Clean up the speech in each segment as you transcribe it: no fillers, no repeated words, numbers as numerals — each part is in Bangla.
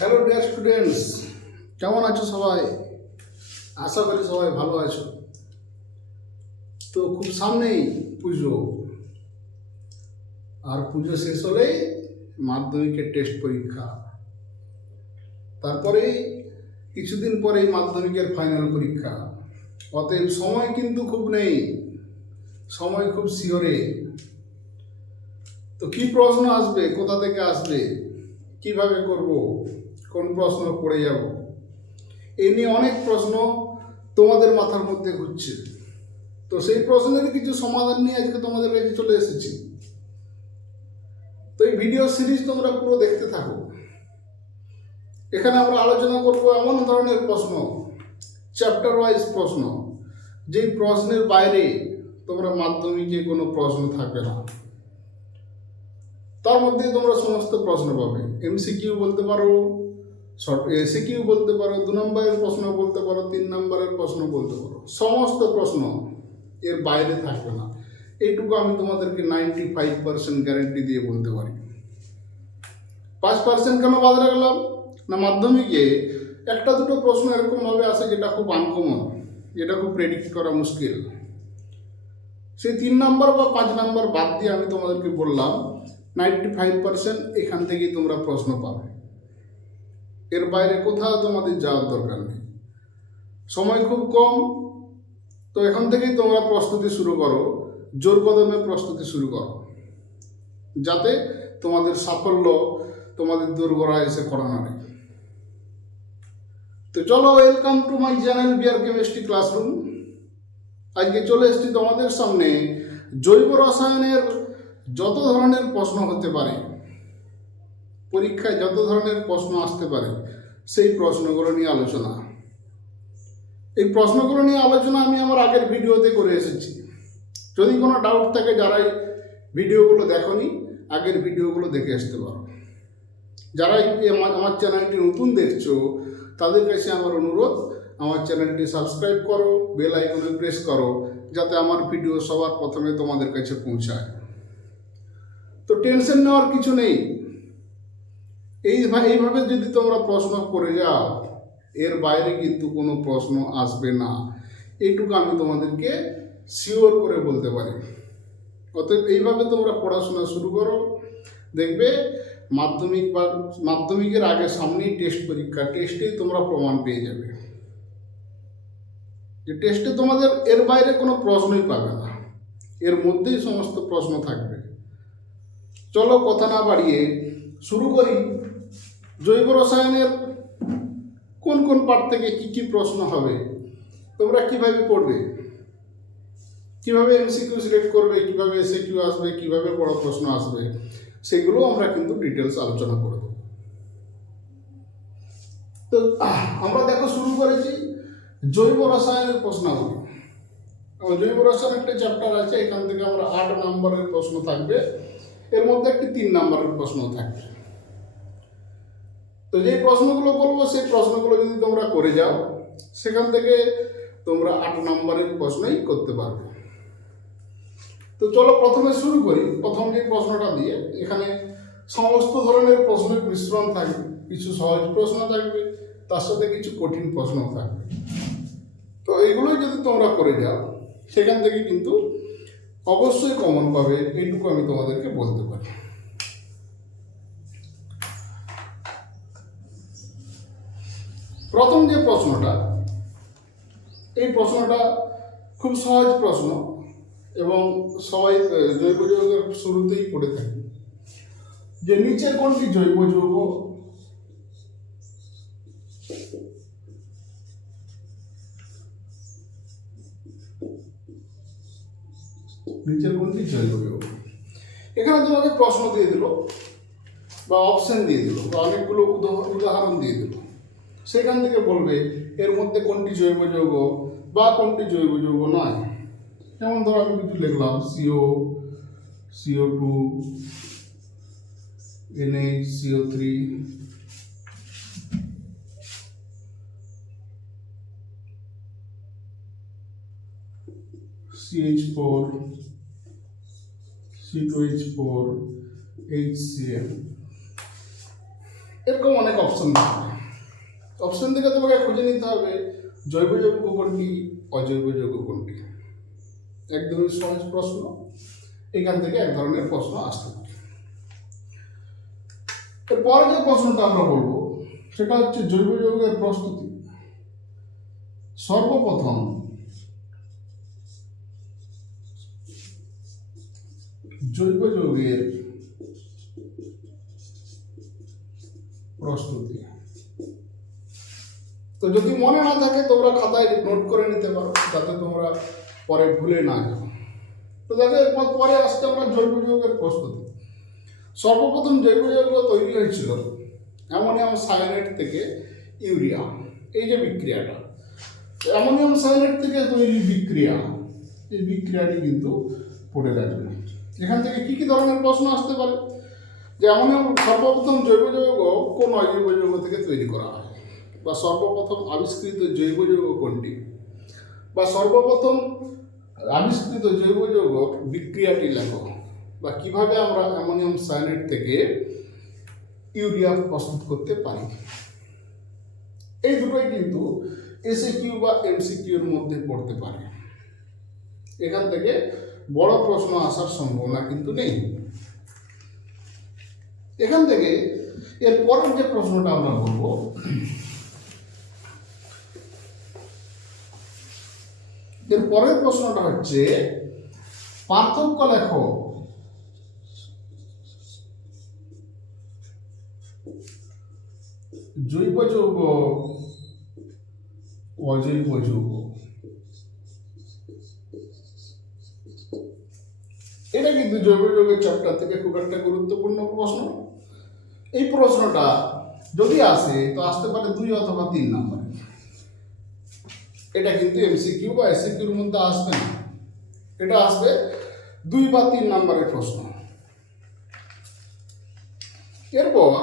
হ্যালো ডিয়ার স্টুডেন্টস, কেমন আছো সবাই? আশা করি সবাই ভালো আছো। তো খুব সামনেই পুজো, আর পুজো শেষ হলেই মাধ্যমিকের টেস্ট পরীক্ষা, তারপরেই কিছুদিন পরেই মাধ্যমিকের ফাইনাল পরীক্ষা। অতএব সময় কিন্তু খুব নেই, সময় খুব শিওরে। তো কি প্রশ্ন আসবে, কোথা থেকে আসবে, কিভাবে করব, কোন প্রশ্ন পড়ে যাব, এই নিয়ে অনেক প্রশ্ন তোমাদের মাথার মধ্যে ঘুরছে। তো সেই প্রশ্নের কিছু সমাধান নিয়ে আজকে তোমাদের কাছে চলে এসেছি। তো এই ভিডিও সিরিজ তোমরা পুরো দেখতে থাকো। এখানে আমরা আলোচনা করব এমন ধরনের প্রশ্ন, চ্যাপ্টার ওয়াইজ প্রশ্ন, যেই প্রশ্নের বাইরে তোমরা মাধ্যমিকে কোনো প্রশ্ন থাকবে না। তার মধ্যে তোমরা সমস্ত প্রশ্ন পাবে। এমসিকিউ বলতে পারো, শর্ট এসিকিউ বলতে পারো, 2 নম্বরের প্রশ্ন বলতে পারো, 3 নম্বরের প্রশ্ন বলতে পারো। সমস্ত প্রশ্ন এর বাইরে থাকবে না, এইটুকু আমি তোমাদেরকে 95% গ্যারেন্টি দিয়ে বলতে পারি। 5% কেন বাদ রাখলাম না, মাধ্যমিকে একটা দুটো প্রশ্ন এরকমভাবে আসে যেটা খুব আনকমন, যেটা খুব প্রেডিক্ট করা মুশকিল। সেই 3 নম্বর বা 5 নম্বর বাদ দিয়ে আমি তোমাদেরকে বললাম 95% এখান থেকেই তোমরা প্রশ্ন পাবে। এর বাইরে কোথাও তোমাদের যাওয়ার দরকার নেই। সময় খুব কম, তো এখন থেকেই তোমরা প্রস্তুতি শুরু করো, জোর কদমে প্রস্তুতি শুরু করো, যাতে তোমাদের সাফল্য তোমাদের দোরগোড়ায় এসে করা না নেই। তো চলো, welcome to my channel BR chemistry classroom. আজকে চলে এসেছি তোমাদের সামনে জৈব রসায়নের যত ধরনের প্রশ্ন হতে পারে, পরীক্ষায় যত ধরনের প্রশ্ন আসতে পারে, সেই প্রশ্নগুলো নিয়ে আলোচনা। এই প্রশ্নগুলো নিয়ে আলোচনা আমি আমার আগের ভিডিওতে করে এসেছি। যদি কোনো ডাউট থাকে, যারা এই ভিডিওগুলো দেখোনি, আগের ভিডিওগুলো দেখে আসতে পারো। যারা আমার চ্যানেলটি নতুন দেখছো, তাদের কাছে আমার অনুরোধ, আমার চ্যানেলটি সাবস্ক্রাইব করো, বেল আইকনে প্রেস করো, যাতে আমার ভিডিও সবার প্রথমে তোমাদের কাছে পৌঁছায়। তো টেনশন নেওয়ার কিছু নেই। এইভাবে যদি তোমরা প্রশ্ন করে যাও, এর বাইরে কিন্তু কোনো প্রশ্ন আসবে না, এইটুকু আমি তোমাদেরকে শিওর করে বলতে পারি। অতএব এইভাবে তোমরা পড়াশোনা শুরু করো, দেখবে মাধ্যমিকের আগে সামনেই টেস্ট পরীক্ষা, টেস্টেই তোমরা প্রমাণ পেয়ে যাবে যে টেস্টে তোমাদের এর বাইরে কোনো প্রশ্নই পাবে না, এর মধ্যেই সমস্ত প্রশ্ন থাকবে। চলো কথা না বাড়িয়ে শুরু করি। জৈব রসায়নের কোন কোন পার্ট থেকে কি কি প্রশ্ন হবে, তোমরা কিভাবে পড়বে, কিভাবে এমসিকিউ সিলেক্ট করবে, কিভাবে এসএকিউ আসবে, কিভাবে বড় প্রশ্ন আসবে, সেগুলো আমরা কিন্তু ডিটেলস আলোচনা করব। তো আমরা দেখো শুরু করেছি জৈব রসায়নের প্রশ্নাবলী। জৈব রসায়ন একটা চ্যাপ্টার আছে, এখান থেকে আমরা 8 নম্বরের প্রশ্ন থাকবে, এর মধ্যে একটি 3 নম্বরের প্রশ্ন থাকবে। তো যে প্রশ্নগুলো বলবো, সেই প্রশ্নগুলো যদি তোমরা করে যাও, সেখান থেকে তোমরা 8 নম্বরের প্রশ্নই করতে পারবে। তো চলো প্রথমে শুরু করি। প্রথম যে প্রশ্নটা দিয়ে, এখানে সমস্ত ধরনের প্রশ্নের মিশ্রণ থাকবে, কিছু সহজ প্রশ্ন থাকবে, তার সাথে কিছু কঠিন প্রশ্ন থাকবে। তো এইগুলোই যদি তোমরা করে যাও, সেখান থেকে কিন্তু অবশ্যই কমন পাবে, এইটুকু আমি তোমাদেরকে বলতে পারি। প্রথম যে প্রশ্নটা, এই প্রশ্নটা খুব সহজ প্রশ্ন এবং সবাই জৈব যৌগের শুরুতেই পড়ে থাকি, যে নিচের কোনটি জৈব যৌগ নিচের কোনটি জৈব যৌগ। এখানে তোমাকে প্রশ্ন দিয়ে দিল বা অপশন দিয়ে দিল বা অনেকগুলো উদাহরণ দিয়ে দিল, সেখান থেকে বলবে এর মধ্যে কোনটি জৈব যৌগ বা কোনটি জৈব যৌগ নয়। যেমন ধরো আমি কিছু লিখলাম CO2, NH, CO3, CH4, C2H4, HCl। এরকম অনেক অপশন থাকবে। অপশন থেকে তোমাকে খুঁজে নিতে হবে জৈব যৌগ কোনটি, অজৈব যৌগ কোনটি। একদমই সহজ প্রশ্ন, এখান থেকে এক ধরনের প্রশ্ন আসতে পারে। এরপরে যে প্রশ্নটা আমরা বলবো সেটা হচ্ছে জৈব যৌগের প্রস্তুতি। সর্বপ্রথম জৈব যৌগের প্রস্তুতি। তো যদি মনে না থাকে তোমরা খাতায় নোট করে নিতে পারো, যাতে তোমরা পরে ভুলে না যাও। তো দেখো এরপর পরে আসছে আমরা জৈব যৌগের প্রস্তুতি। সর্বপ্রথম জৈব যৌগ তৈরি হয়েছিল অ্যামোনিয়াম সায়ানাইড থেকে ইউরিয়া। এই যে বিক্রিয়াটা, অ্যামোনিয়াম সায়ানাইড থেকে তৈরি বিক্রিয়া, এই বিক্রিয়াটি কিন্তু পড়ে যাবে। এখান থেকে কি কি ধরনের প্রশ্ন আসতে পারে, যে অ্যামোনিয়াম সর্বপ্রথম জৈব যৌগ কোন অজৈব যৌগ থেকে তৈরি করা হয়, বা সর্বপ্রথম আবিষ্কৃত জৈব যৌগ কোনটি, বা সর্বপ্রথম আবিষ্কৃত জৈব যৌগ বিক্রিয়াটি লেখো, বা কিভাবে আমরা অ্যামোনিয়াম সায়ানাইড থেকে ইউরিয়া প্রস্তুত করতে পারি। এই দুটোই কিন্তু এসএকিউ বা এমসিকিউর মধ্যে পড়তে পারে। এখান থেকে বড় প্রশ্ন আসার সম্ভাবনা কিন্তু নেই। এখান থেকে এর পরের যে প্রশ্নটা আমরা বলবো, এর পরের প্রশ্নটা হচ্ছে পার্থক্য লেখো জৈব যৌগ অজৈব যৌগ। এটা কিন্তু জৈব যৌগের চ্যাপ্টার থেকে খুব একটা গুরুত্বপূর্ণ প্রশ্ন। এই প্রশ্নটা যদি আসে তো আসতে পারে 2 অথবা 3 নম্বরে। এটা কিন্তু এমসিকিউ বা এসিকিউর মধ্যে আসবে না, এটা আসবে 2 বা 3 নম্বরের প্রশ্ন। এরপর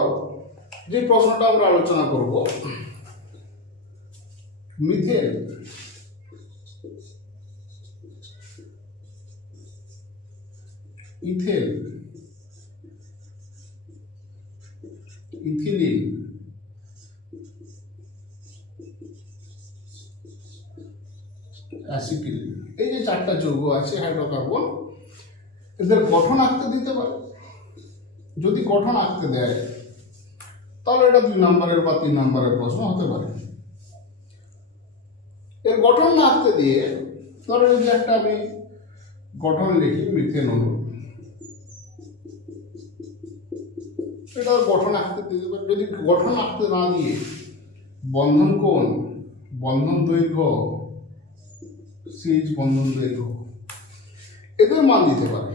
যে প্রশ্নটা আমরা আলোচনা করব, মিথেন ইথেন ইথিলিন অ্যাসিটিলিন, এই যে 4টা যৌগ আছে হাইড্রোকার্বন, এদের গঠন আঁকতে দিতে পারে। যদি গঠন আঁকতে দেয় তাহলে এটা 2 নম্বরের বা 3 নম্বরের প্রশ্ন হতে পারে। এর গঠন না আঁকতে দিয়ে ধরো যদি একটা আমি গঠন লিখি মিথেন অণু, এটা গঠন আঁকতে দিতে পারে। যদি গঠন আঁকতে না দিয়ে বন্ধন কোণ, বন্ধন দৈর্ঘ্য, সিএইচ বন্ধন দৈর্ঘ্য, এদের মান দিতে পারে।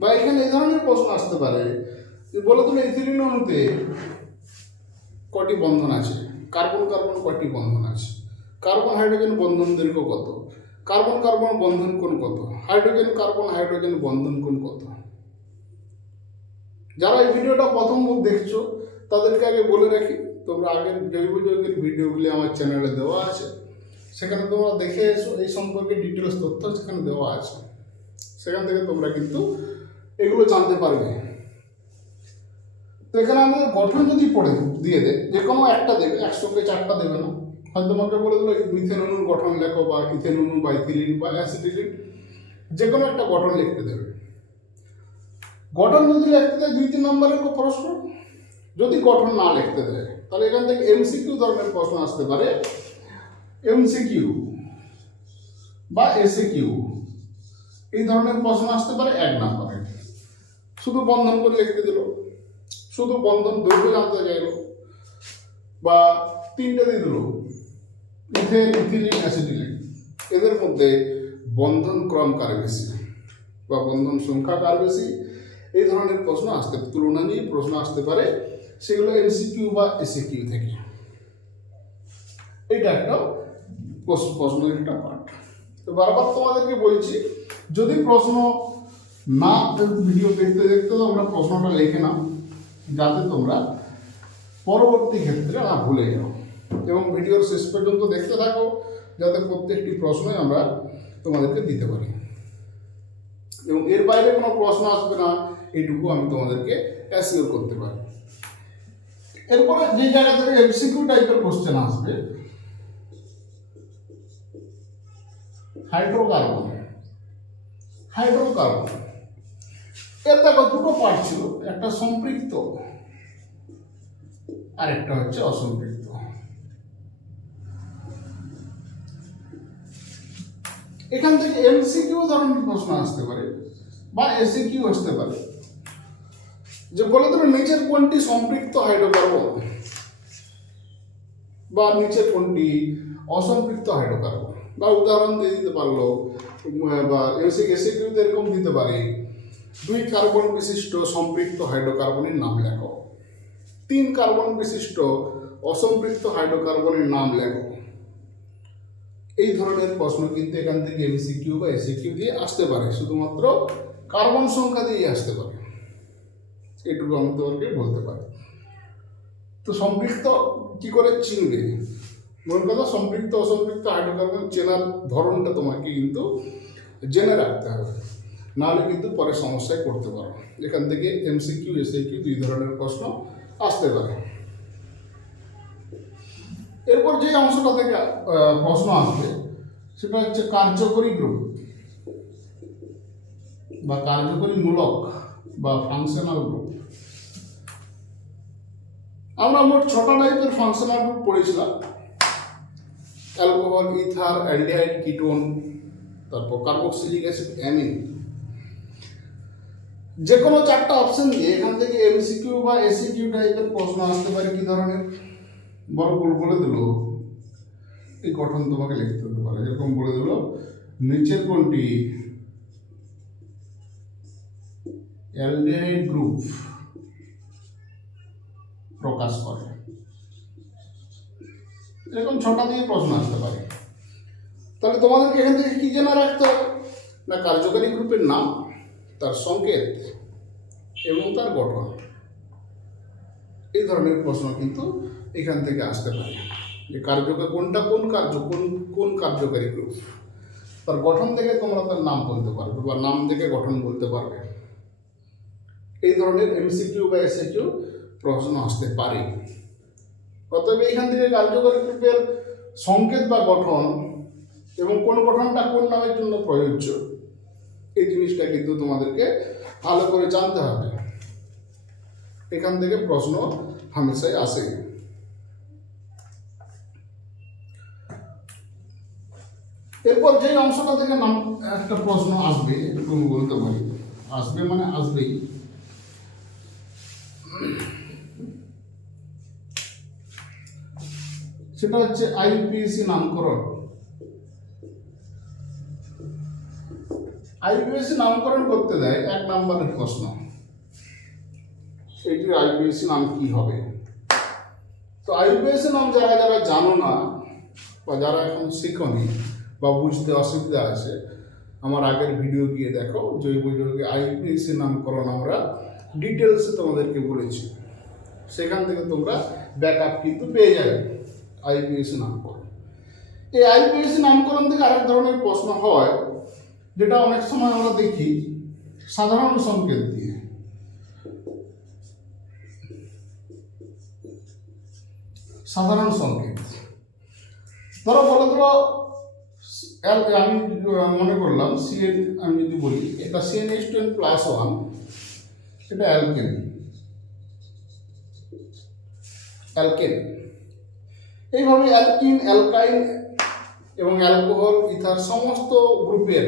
বা এখানে এই ধরনের প্রশ্ন আসতে পারে যে বলে দিল ইথিলিন অণুতে কটি বন্ধন আছে, কার্বন কার্বন কটি বন্ধন আছে, কার্বন হাইড্রোজেন বন্ধন দৈর্ঘ্য কত, কার্বন কার্বন বন্ধন কোণ কত, হাইড্রোজেন কার্বন হাইড্রোজেন বন্ধন কোণ কত। যারা এই ভিডিওটা প্রথম দেখছো তাদেরকে আগে বলে রাখি, তোমরা আগের জৈব যৌগের ভিডিওগুলি আমার চ্যানেলে দেওয়া আছে, সেখানে তোমরা দেখে এসো। এই সম্পর্কে ডিটেলস তথ্য সেখানে দেওয়া আছে, সেখান থেকে তোমরা কিন্তু এগুলো জানতে পারবে। তো এখানে আমাদের গঠন যদি পড়ে দিয়ে দেয়, যে কোনো একটা দেবে, একসঙ্গে 4টা দেবে না। হয়তো তোমাকে বলে দিল মিথেন অণুর গঠন লেখো, বা ইথেন অণু বা ইথিলিন বা অ্যাসিটিলিন, যে কোনো একটা গঠন লিখতে দেবে। গঠন যদি লিখতে দেয় 2-3 নম্বরের প্রশ্ন। যদি গঠন না লিখতে দেয় তাহলে এখান থেকে এমসিকিউ ধরনের প্রশ্ন আসতে পারে। এমসিকিউ বা এসএকিউ এই ধরনের প্রশ্ন আসতে পারে 1 নম্বরে। শুধু বন্ধন করে লিখতে দিল, শুধু বন্ধন দৈর্ঘ্য জানতে চাইল, বা 3টে দিয়ে দিল ইথেন ইথিলিন অ্যাসিটিলিন, এদের মধ্যে বন্ধন ক্রম কার বেশি বা বন্ধন সংখ্যা কার বেশি, এই ধরনের প্রশ্ন আসতে, তুলনা নিয়ে প্রশ্ন আসতে পারে। সেগুলো এমসিকিউ বা এসএকিউ থেকে। এটা একটা প্রশ্নের একটা পার্ট। তো বারবার তোমাদেরকে বলছি, যদি প্রশ্ন না ভিডিও দেখতে দেখতে তোমরা প্রশ্নটা লিখে নাও, যাতে তোমরা পরবর্তী ক্ষেত্রে না ভুলে যাও, এবং ভিডিওর শেষ পর্যন্ত দেখতে থাকো, যাতে প্রত্যেকটি প্রশ্নই আমরা তোমাদেরকে দিতে পারি। এবং এর বাইরে কোনো প্রশ্ন আসবে না, এইটুকু আমি তোমাদেরকে অ্যাসিওর করতে পারি। এরপরে যে জায়গা থেকে এমসিকিউ টাইপের কোশ্চেন আসবে, হাইড্রোকার্বন। হাইড্রোকার্বন এর দেখো দুটো পার্ট ছিল, একটা সম্পৃক্ত আর একটা হচ্ছে অসম্পৃক্ত। এখান থেকে এমসিকিউ ধরনের প্রশ্ন আসতে পারে বা এসিকিউ আসতে পারে, যে বলে দেবে নিচের কোনটি সম্পৃক্ত হাইড্রোকার্বন বা নিচের কোনটি অসম্পৃক্ত হাইড্রোকার্বন, বা উদাহরণ দিয়ে দিতে পারলো, বা এসিকিউতে এরকম দিতে পারে 2 কার্বন বিশিষ্ট সম্পৃক্ত হাইড্রোকার্বনের নাম লেখো, 3 কার্বন বিশিষ্ট অসম্পৃক্ত হাইড্রোকার্বনের নাম লেখো। এই ধরনের প্রশ্ন কিন্তু এখান থেকে এমসিকিউ বা এসিকিউ দিয়ে আসতে পারে, শুধুমাত্র কার্বন সংখ্যা দিয়ে আসতে পারে, এটুকু আমি তোমাকে বলতে পারি। তো সম্পৃক্ত কি করে চিনবে, মনে কথা সম্পৃক্ত অসম্পৃক্ত হাইড্রোকার্বন চেনার ধরনটা তোমাকে কিন্তু জেনে রাখতে হবে, নাহলে কিন্তু পরে সমস্যায় পড়তে পারো। এখান থেকে এমসিকিউ এসিকিউ 2 ধরনের প্রশ্ন আসতে পারে। এরপর যে অংশটা থেকে প্রশ্ন আসবে সেটা হচ্ছে কার্যকরী গ্রুপ বা কার্যকরী মূলক বা ফাংশনাল গ্রুপ। আমরা মোট 6টা টাইপের ফাংশনাল গ্রুপ পড়েছিলাম, অ্যালকোহল, ইথার, অ্যালডিহাইড, কিটোন, তারপর কার্বক্সিলিক অ্যাসিড, অ্যামিন। যে কোনো 4টা অপশন দিয়ে এখান থেকে এমসিকিউ বা এসিকিউ টাইপের প্রশ্ন আসতে পারে। কি ধরনের বলে দিল, এই গঠন তোমাকে লিখতে হতে পারে, যেরকম বলে দিল নিচের কোনটি অ্যালডিহাইড গ্রুপ প্রকাশ করে, এরকম 6টা দিয়ে প্রশ্ন আসতে পারে। তাহলে তোমাদেরকে এখান থেকে কি জেনে রাখতে হবে না, কার্যকারী গ্রুপের নাম, তার সংকেত এবং তার গঠন। এই ধরনের প্রশ্ন কিন্তু এখান থেকে আসতে পারে, যে কোনটা কোন কার্যকারী গ্রুপ, তার গঠন থেকে তোমরা তার নাম বলতে পারবে বা নাম থেকে গঠন বলতে পারবে। এই ধরনের এমসিকিউ বা এসিকিউ প্রশ্ন আসতে পারে। অতএব এখান থেকে কার্যকরী গ্রুপের সংকেত বা গঠন এবং কোন গঠনটা কোন নামের জন্য প্রযোজ্য, এই জিনিসটা কিন্তু তোমাদেরকে ভালো করে জানতে হবে। এখান থেকে প্রশ্ন হামেশাই আসে। এরপর যে অংশটা থেকে নাম একটা প্রশ্ন আসবে, একটু বলতে পারি, আসবে মানে আসবেই, সেটা হচ্ছে আইপিএসসি নামকরণ। আইপিএসসি নামকরণ করতে দেয় 1 নম্বরের প্রশ্ন, এইটির আইপিএসসি নাম কি হবে। তো আইপিএসসি নাম যারা যারা জানো না বা যারা এখন শিখনি বা বুঝতে অসুবিধা আছে, আমার আগের ভিডিও গিয়ে দেখো, জৈব যৌগে আইপিএসসি নামকরণ আমরা ডিটেলসে তোমাদেরকে বলেছি, সেখান থেকে তোমরা ব্যাকআপ কিন্তু পেয়ে যাবে আইপিএসসি নামকরণ। এই আইপিএসসি নামকরণ থেকে আরেক ধরনের প্রশ্ন হয়, যেটা অনেক সময় আমরা দেখি সাধারণ সংকেত দিয়ে। সাধারণ সংকেত ধরো বলে দিলো, আমি মনে করলাম সিএন, আমি যদি বলি এটা CnH2n+1, এটা অ্যালকেন। এইভাবে অ্যালকিন, অ্যালকাইন এবং অ্যালকোহল, ইথার সমস্ত গ্রুপের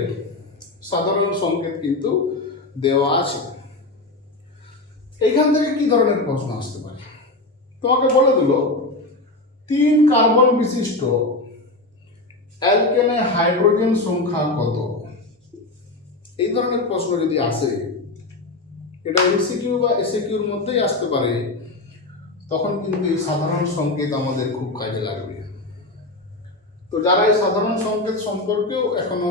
সাধারণ সংকেত কিন্তু দেওয়া আছে। এইখান থেকে কি ধরনের প্রশ্ন আসতে পারে, তোমাকে বলে দিল 3 কার্বন বিশিষ্ট অ্যালকেনে হাইড্রোজেন সংখ্যা কত। এই ধরনের প্রশ্ন যদি আসে, এটা এমসিকিউ বা এসিকিউর মধ্যেই আসতে পারে, তখন কিন্তু এই সাধারণ সংকেত আমাদের খুব কাজে লাগবে। তো যারা এই সাধারণ সংকেত সম্পর্কেও এখনো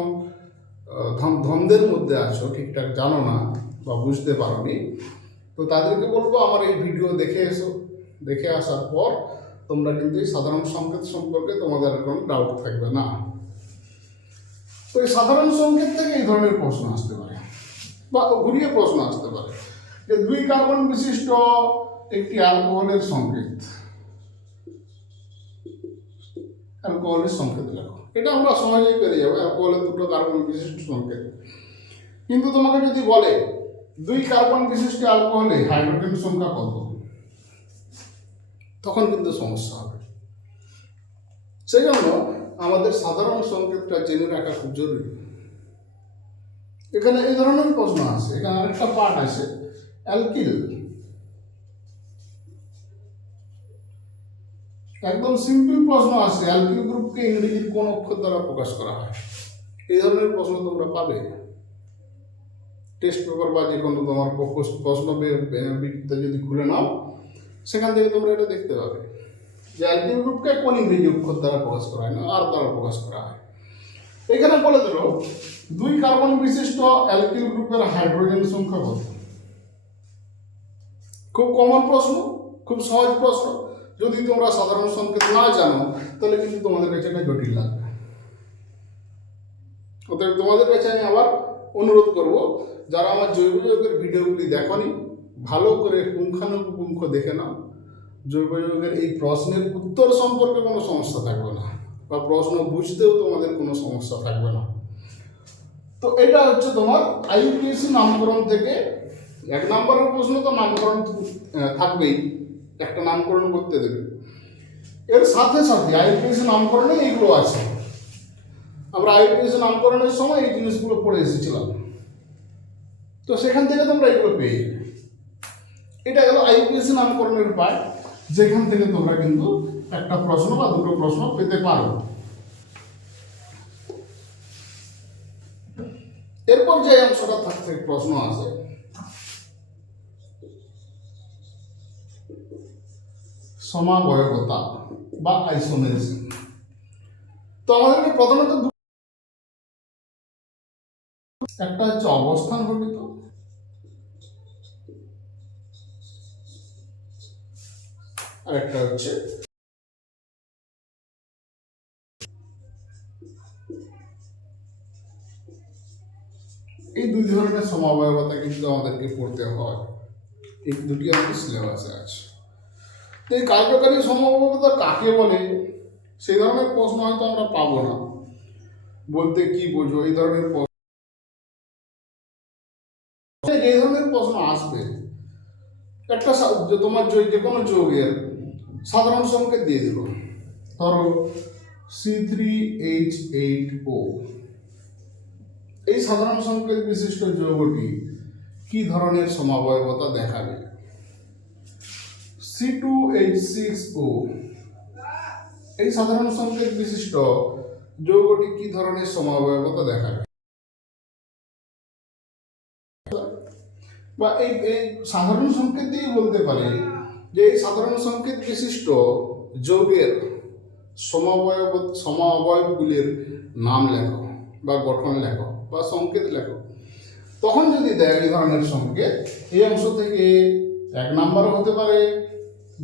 দ্বন্দ্বের মধ্যে আছো, ঠিকঠাক জানো না বা বুঝতে পারোনি, তো তাদেরকে বলবো আমার এই ভিডিও দেখে এসো। দেখে আসার পর তোমরা কিন্তু এই সাধারণ সংকেত সম্পর্কে তোমাদের কোনো ডাউট থাকবে না। তো এই সাধারণ সংকেত থেকে এই ধরনের প্রশ্ন আসতে পারে বা ঘুরিয়ে প্রশ্ন আসতে পারে, যে 2 কার্বন বিশিষ্ট একটি অ্যালকোহলের সংকেত, অ্যালকোহলের সংকেত লেখো। এটা আমরা সহজেই পেরে যাবো, অ্যালকোহলের দুটো কার্বন বিশিষ্ট সংকেত। কিন্তু তোমাকে যদি বলে 2 কার্বন বিশিষ্ট অ্যালকোহলে হাইড্রোজেন সংখ্যা কত, তখন কিন্তু সমস্যা হবে। সেই জন্য আমাদের সাধারণ সংকেতটা জেনে রাখা খুব জরুরি। এখানে এই ধরনের প্রশ্ন আছে, এখানে আরেকটা পার্ট আছে অ্যালকিল। একদম সিম্পল প্রশ্ন আছে, অ্যালকিল গ্রুপকে ইংরেজির কোন অক্ষর দ্বারা প্রকাশ করা হয়? এই ধরনের প্রশ্ন তোমরা পাবে টেস্ট পেপার বা যে কোনো তোমার প্রশ্ন বিজ্ঞপ্তি যদি খুলে নাও, সেখান থেকে তোমরা এটা দেখতে পাবে যে অ্যালকিল গ্রুপকে কোন ইংরেজি অক্ষর দ্বারা প্রকাশ করা হয় না, আর দ্বারা প্রকাশ করা হয়। এখানে বলে দিল 2 কার্বন বিশিষ্ট অ্যালকিল গ্রুপের হাইড্রোজেন সংখ্যা কত। খুব কমন প্রশ্ন, খুব সহজ প্রশ্ন। যদি তোমরা সাধারণ সংকেত না জানো তাহলে কিন্তু তোমাদের কাছে এটা জটিল লাগবে। অতএব তোমাদের কাছে আমি আবার অনুরোধ করব, যারা আমার জৈব যৌগের ভিডিওগুলি দেখনি, ভালো করে পুঙ্খানুপুঙ্খ দেখে নাও। জৈব যৌগের এই প্রশ্নের উত্তর সম্পর্কে কোনো সমস্যা থাকবে না, বা প্রশ্ন বুঝতেও তোমাদের কোনো সমস্যা থাকবে না। তো এটা হচ্ছে তোমার আইইউপিএসসি নামকরণ থেকে 1 নম্বরের প্রশ্ন। তো নামকরণ থাকবেই, একটা নামকরণ করতে দেবে। এর সাথে সাথে আইইউপিএসসি নামকরণে এইগুলো আছে। আমরা আইইউপিএসসি নামকরণের সময় এই জিনিসগুলো পড়ে এসেছিলাম, তো সেখান থেকে তোমরা এগুলো পেয়ে যাবে। এটা গেল আইইউপিএসসি নামকরণের পার্ট, যেখান থেকে তোমরা কিন্তু একটা প্রশ্ন বা দুটো প্রশ্ন পেতে পারো। এরপর যে অংশটা থাকতে প্রশ্ন আছে, সমাবয়বতা বা আইসোমেরিজম। তো আমাদেরকে প্রথমত একটা হচ্ছে অবস্থান ঘটিত, আর একটা হচ্ছে এই 2 ধরনের সমাবয়বতা কিন্তু আমাদেরকে পড়তে হয়। এই দুটি আমাদের সিলেবাসে আছে। তো এই কার্যকারী সমাবয়বতা কাকে বলে, সেই ধরনের প্রশ্ন হয়তো আমরা পাবো না। বলতে কি বোঝো, এই ধরনের প্রশ্ন, যে ধরনের প্রশ্ন আসবে, একটা তোমার যে কোনো যৌগের সাধারণ সংকেত দিয়ে দিল। ধরো C3H8O, এই সাধারণ সংকেত বিশিষ্ট যৌগটি কি ধরনের সমাবয়বতা দেখাবে? C2H6O, এই সাধারণ সংকেত বিশিষ্ট যৌগটি কি ধরনের সমাবয়বতা দেখাবে? বা এই সাধারণ সংকেত দিয়ে বলতে পারে যে এই সাধারণ সংকেত বিশিষ্ট যৌগের সমাবয়বগুলির নাম লেখো, বা গঠন লেখো, বা সংকেত লেখো। তখন যদি দেয় এই ধরনের সংকেত, এই অংশ থেকে 1 নম্বরও হতে পারে,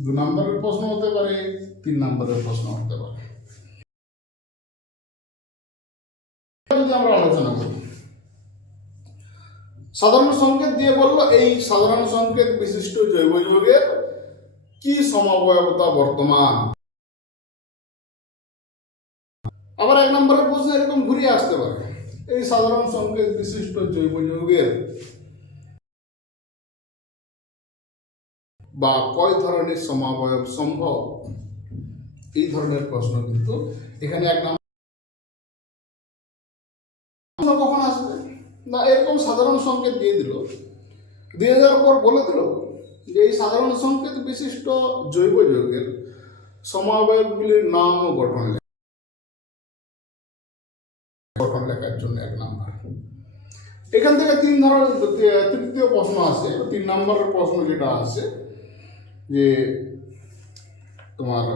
2 নম্বরের প্রশ্ন হতে পারে, 3 নম্বরের প্রশ্ন হতে পারে। যদি আমরা আলোচনা করি, সাধারণ সংকেত দিয়ে বললো এই সাধারণ সংকেত বিশিষ্ট জৈব যৌগের কি সমাবয়বতা বর্তমান। আবার 1 নম্বরের প্রশ্ন এরকম ঘুরিয়ে আসতে পারে, এই সাধারণ সংকেত বিশিষ্ট জৈব যৌগের বা কয় ধরনের সমাবয়ব সম্ভব। এই ধরনের প্রশ্ন কিন্তু এখানে 1 নম্বর কখন আসবে না, এরকম সাধারণ সংকেত দিয়ে দিল, দিয়ে দেওয়ার পর বলে দিল যে এই সাধারণ সংকেত বিশিষ্ট জৈব যৌগের সমাবয়বগুলির নাম ও গঠন লেখার জন্য 1 নম্বর। এখান থেকে 3 ধরনের তৃতীয় প্রশ্ন আছে। 3 নম্বরের প্রশ্ন যেটা আছে যে তোমার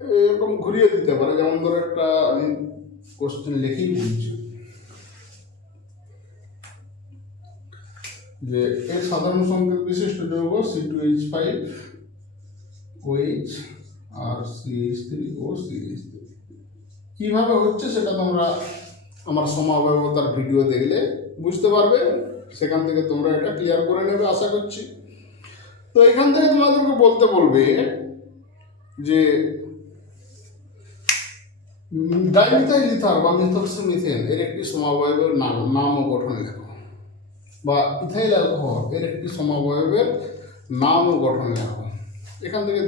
এরকম ঘুরিয়ে দিতে পারে, যেমন ধরো একটা আমি কোশ্চেন লিখেই বলছি যে এর সাধারণ সংকেত বিশিষ্ট যৌগ C2H5OH আর CH3OCH3 কিভাবে হচ্ছে সেটা তোমরা আমার সমাবয়বতার ভিডিও দেখলে বুঝতে পারবে। সেখান থেকে তোমরা এটা ক্লিয়ার করে নেবে আশা করছি। তো এখান থেকে তোমাদেরকে বলতে বলবে যে ডাইমিথাইল ইথার বা মিথক্সিমিথেন এর একটি সমবায়বের নাম ও গঠন লেখো, বা ইথাইল অ্যালকোহল এর একটি সমবায়বের নাম ও গঠন লেখো। এখান থেকে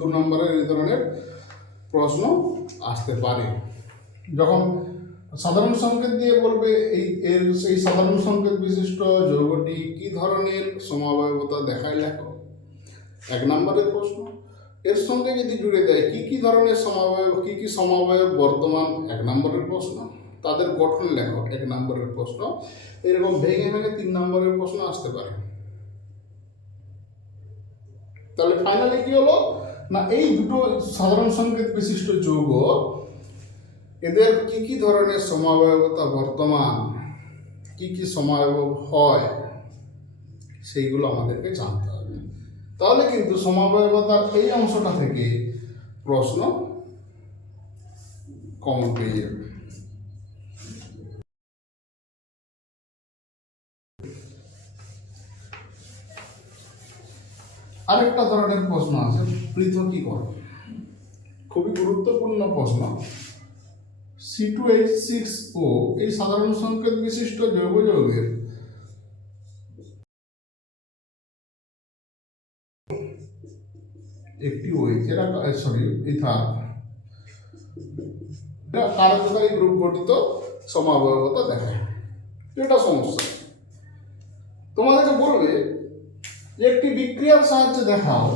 দু নম্বরের এই ধরনের প্রশ্ন আসতে পারে। যখন সাধারণ সংকেত দিয়ে বলবে সেই সাধারণ সংকেত বিশিষ্ট যৌগটি কি ধরনের সমবায়বতা দেখায় লেখো, 1 নম্বরের প্রশ্ন। এর সঙ্গে যদি জুড়ে দেয় কি কি ধরনের কি সমবায় বর্তমান, 1 নম্বরের প্রশ্ন। তাদের গঠন লেখো, 1 নম্বরের প্রশ্ন। এরকম ভেঙে ভেঙে 3 নম্বরের প্রশ্ন আসতে পারে। তাহলে ফাইনালি কি হলো না, এই দুটো সাধারণ সংকেত বিশিষ্ট যৌগ এদের কি কি ধরনের সমবায়বতা বর্তমান, কি কি সমবায় হয়, সেইগুলো আমাদেরকে জানতে হবে। তাহলে কিন্তু সমবায়বতার এই অংশটা থেকে প্রশ্ন কমন পেয়ে যাবে। আরেকটা ধরনের প্রশ্ন আছে পৃথকীকরণ, খুবই গুরুত্বপূর্ণ প্রশ্ন। C2H6O এই সাধারণ সংকেত বিশিষ্ট জৈব যৌগের একটি ইথার কার্যকারী গ্রুপ গঠিত সমবায়বতা দেখায়। এটা সমস্যা। তোমাদেরকে বলবে যে একটি বিক্রিয়ার সাহায্যে দেখাও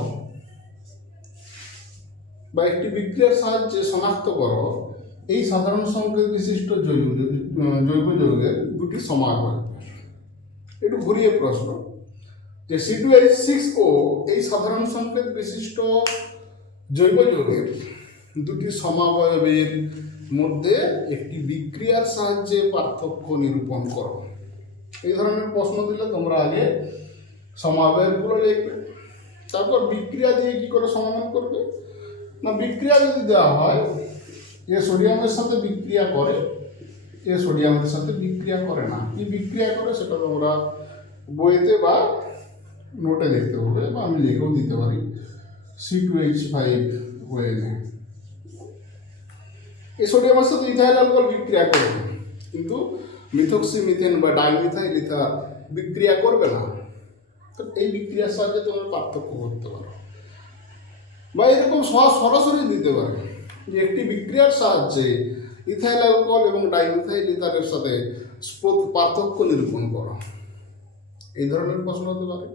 বা একটি বিক্রিয়ার সাহায্যে শনাক্ত করো এই সাধারণ সংকেত বিশিষ্ট জৈব যৌগের দুটি সমবায়। একটু ঘুরিয়ে প্রশ্ন যে C2H6O এই সাধারণ সংকেত বিশিষ্ট জৈব যৌগের দুটি সমবায়ের মধ্যে একটি বিক্রিয়ার সাহায্যে পার্থক্য নিরূপণ করো। এই ধরনের প্রশ্ন দিলে তোমরা আগে সমবায়গুলো লিখবে, তারপর বিক্রিয়া দিয়ে কি করে সমাধান করবে না, বিক্রিয়া যদি দেওয়া হয় এ সোডিয়ামের সাথে বিক্রিয়া করে, এ সোডিয়ামের সাথে বিক্রিয়া করে না, কি বিক্রিয়া করে সেটা তোমরা বইতে বা নোটে লিখতে হবে, বা আমি লিখেও দিতে পারি। C2H5ONA এই সোডিয়ামের সাথে ইথাইল অ্যালকোহল বিক্রিয়া করবে, কিন্তু মিথক্সিমিথেন বা ডাইমিথাইল ইথার বিক্রিয়া করবে না। তো এই বিক্রিয়ার সাহায্যে তোমরা পার্থক্য করতে পারো, বা এরকম সরাসরি দিতে পারে যে একটি বিক্রিয়ার সাহায্যে ইথাইল অ্যালকোহল এবং ডাইমিথাইল ইথারের সাথে পার্থক্য নিরূপণ করো। এই ধরনের প্রশ্ন হতে পারে।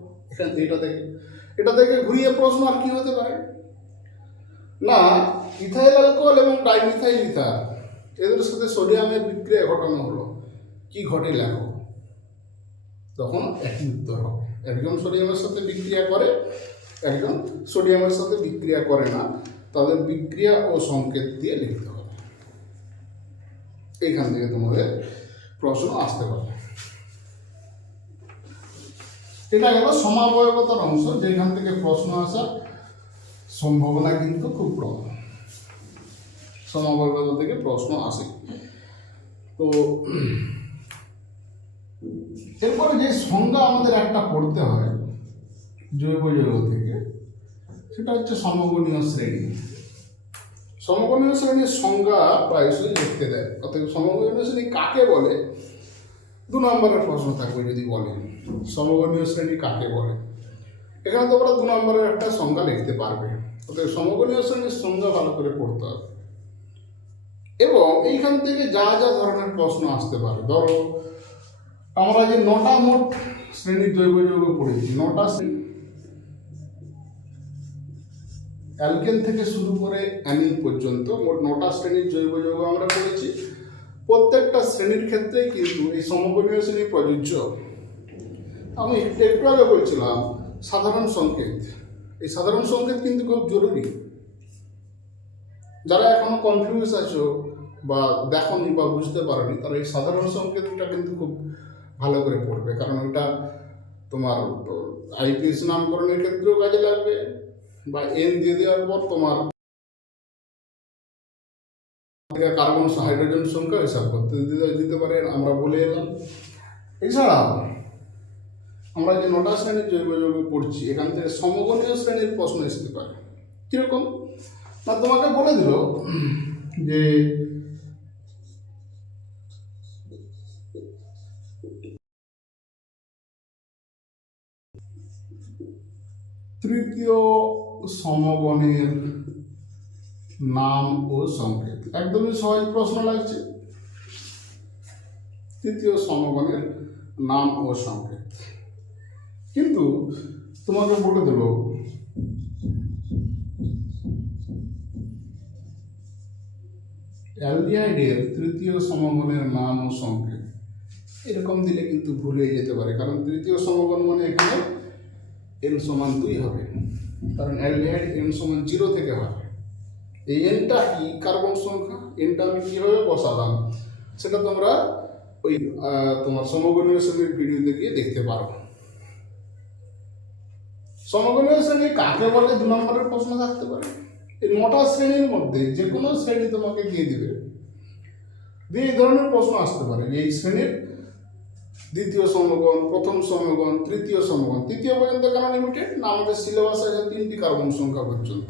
এটা থেকে ঘুরিয়ে প্রশ্ন আর কি হতে পারে না, ইথাইল অ্যালকোহল এবং ডাইমিথাইল ইথার এদের সাথে সোডিয়ামের বিক্রিয়া ঘটানো হলো, কি ঘটে লেখো। তখন একই উত্তর হবে। একজন সোডিয়ামের সাথে বিক্রিয়া করে, একজন সোডিয়ামের সাথে বিক্রিয়া করে না, তাদের বিক্রিয়া ও সংকেত দিয়ে লিখতে হবে। এইখান থেকে তোমাদের প্রশ্ন আসতে পারে। এটা গেল সমবায়বতার অংশ, যেখান থেকে প্রশ্ন আসার সম্ভাবনা কিন্তু খুব কম। সমবায়বতা থেকে প্রশ্ন আসে। তো এরপরে যে সংজ্ঞা আমাদের একটা পড়তে হয় জৈব যৌগ থেকে, সেটা হচ্ছে সমগণীয় শ্রেণী। সমগণীয় শ্রেণীর সংজ্ঞা প্রায়শই লিখতে দেয়। অর্থাৎ সমগণীয় শ্রেণী কাকে বলে 2 নম্বরের প্রশ্ন থাকবে যদি বলে সমগণীয় শ্রেণী কাকে বলে। এখানে তোমরা 2 নম্বরের একটা সংজ্ঞা লিখতে পারবে। অর্থাৎ সমগণীয় শ্রেণীর সংজ্ঞা ভালো করে পড়তে হবে, এবং এইখান থেকে যা যা ধরনের প্রশ্ন আসতে পারে। ধরো আমরা যে 9টা মোট শ্রেণীর জৈব যৌগ পড়েছি, 9টা শ্রেণী, অ্যালকেন থেকে শুরু করে অ্যামিন পর্যন্ত মোট 9টা শ্রেণীর জৈব যৌগ আমরা পড়েছি। প্রত্যেকটা শ্রেণীর ক্ষেত্রেই কিন্তু এই সমগণীয় শ্রেণী প্রযোজ্য। আমি একটু আগে বলছিলাম সাধারণ সংকেত, এই সাধারণ সংকেত কিন্তু খুব জরুরি। যারা এখনো কনফিউজ আছো বা দেখনি বা বুঝতে পারোনি, তারা এই সাধারণ সংকেতটা কিন্তু খুব ভালো করে পড়বে, কারণ ওইটা তোমার আইপিএস নামকরণের ক্ষেত্রেও কাজে লাগবে, বা এন দিয়ে দেওয়ার পর তোমার কার্বন হাইড্রোজেন সংখ্যা হিসাব করতে দিতে পারে, আমরা বলে এলাম। এছাড়া আমরা যে 9টা শ্রেণীর জৈব যৌগ পড়ছি এখান থেকে সমগণীয় শ্রেণীর প্রশ্ন আসতে পারে। কিরকম না, তোমাকে বলে দিল যে তৃতীয় সমগণের নাম ও সংকেত। একদমই সহজ প্রশ্ন লাগছে, তৃতীয় সমগণের নাম ও সংকেত। কিন্তু তোমাকে বলে দিল অ্যালডিহাইডের তৃতীয় সমগণের নাম ও সংকেত। এরকম দিলে কিন্তু ভুল হয়ে যেতে পারে, কারণ তৃতীয় সমগণ মানে এখানে n সমান 2 হবে, কারণ অ্যালডিহাইড n সমান 0 থেকে হয়। এই nটা কি কার্বন সংখ্যা, nটা আমি কীভাবে বসালাম সেটা তোমরা ওই তোমার সমগণীয় শ্রেণীর ভিডিওতে গিয়ে দেখতে পারো। সমগণীয় শ্রেণী কাকে বলে 2 নম্বরের প্রশ্ন থাকতে পারে। এই 9টা শ্রেণীর মধ্যে যে কোনো শ্রেণী তোমাকে দিয়ে দিবে, দিয়ে এই ধরনের প্রশ্ন আসতে পারে যে এই শ্রেণীর দ্বিতীয় সমগণ, প্রথম সমগণ, তৃতীয় সমগণ। তৃতীয় পর্যন্ত কেন লিমিটেড না, আমাদের সিলেবাসে আছে 3টি কার্বন সংখ্যা পর্যন্ত,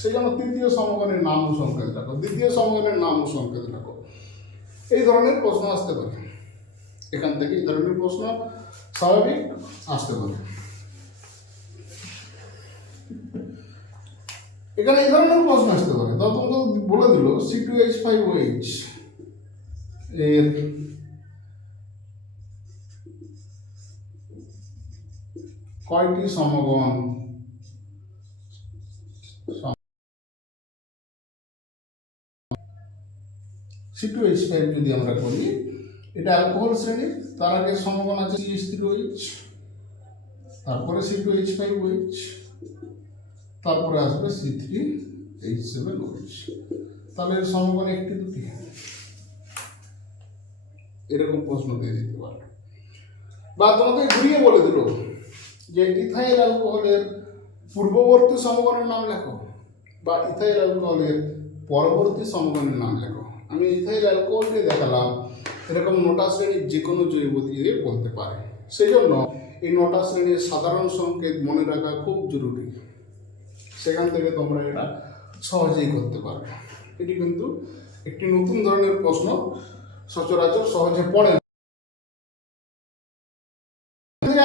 সেই জন্য তৃতীয় সমগণের নাম ও সংকেত রাখো, দ্বিতীয় সমগণের নাম ও সংকেত রাখো। এই ধরনের প্রশ্ন আসতে পারে, এখান থেকে এই ধরনের প্রশ্ন স্বাভাবিক আসতে পারে। এখানে এই ধরনের প্রশ্ন আসতে পারে। তো তোমাকে বলে দিল C2H5OH এর কয়টি সমগণ C2H5 যদি আমরা করি, এটা অ্যালকোহল শ্রেণী, তার আগে সমগণ আছে CH3OH, তারপরে C2H5OH, তারপরে আসবে C3H7OH। তাহলে এর সমগণ একটি দুটি, এরকম প্রশ্ন দিয়ে দিতে পারে। বা তোমাকে ঘুরিয়ে বলে দিল যে ইথাইল অ্যালকোহলের পূর্ববর্তী সমগণের নাম লেখো বা ইথাইল অ্যালকোহলের পরবর্তী সমগণের নাম লেখো। আমি ইথাইল অ্যালকোহলকে দেখালাম, এরকম 9টা শ্রেণীর যে কোনো জৈব দিয়ে বলতে পারে। সেই জন্য এই 9টা শ্রেণীর সাধারণ সংকেত মনে রাখা খুব জরুরি, সেখান থেকে তোমরা এটা সহজেই করতে পারবে। এটি কিন্তু একটি নতুন ধরনের প্রশ্ন, সচরাচর সহজে পড়ে না।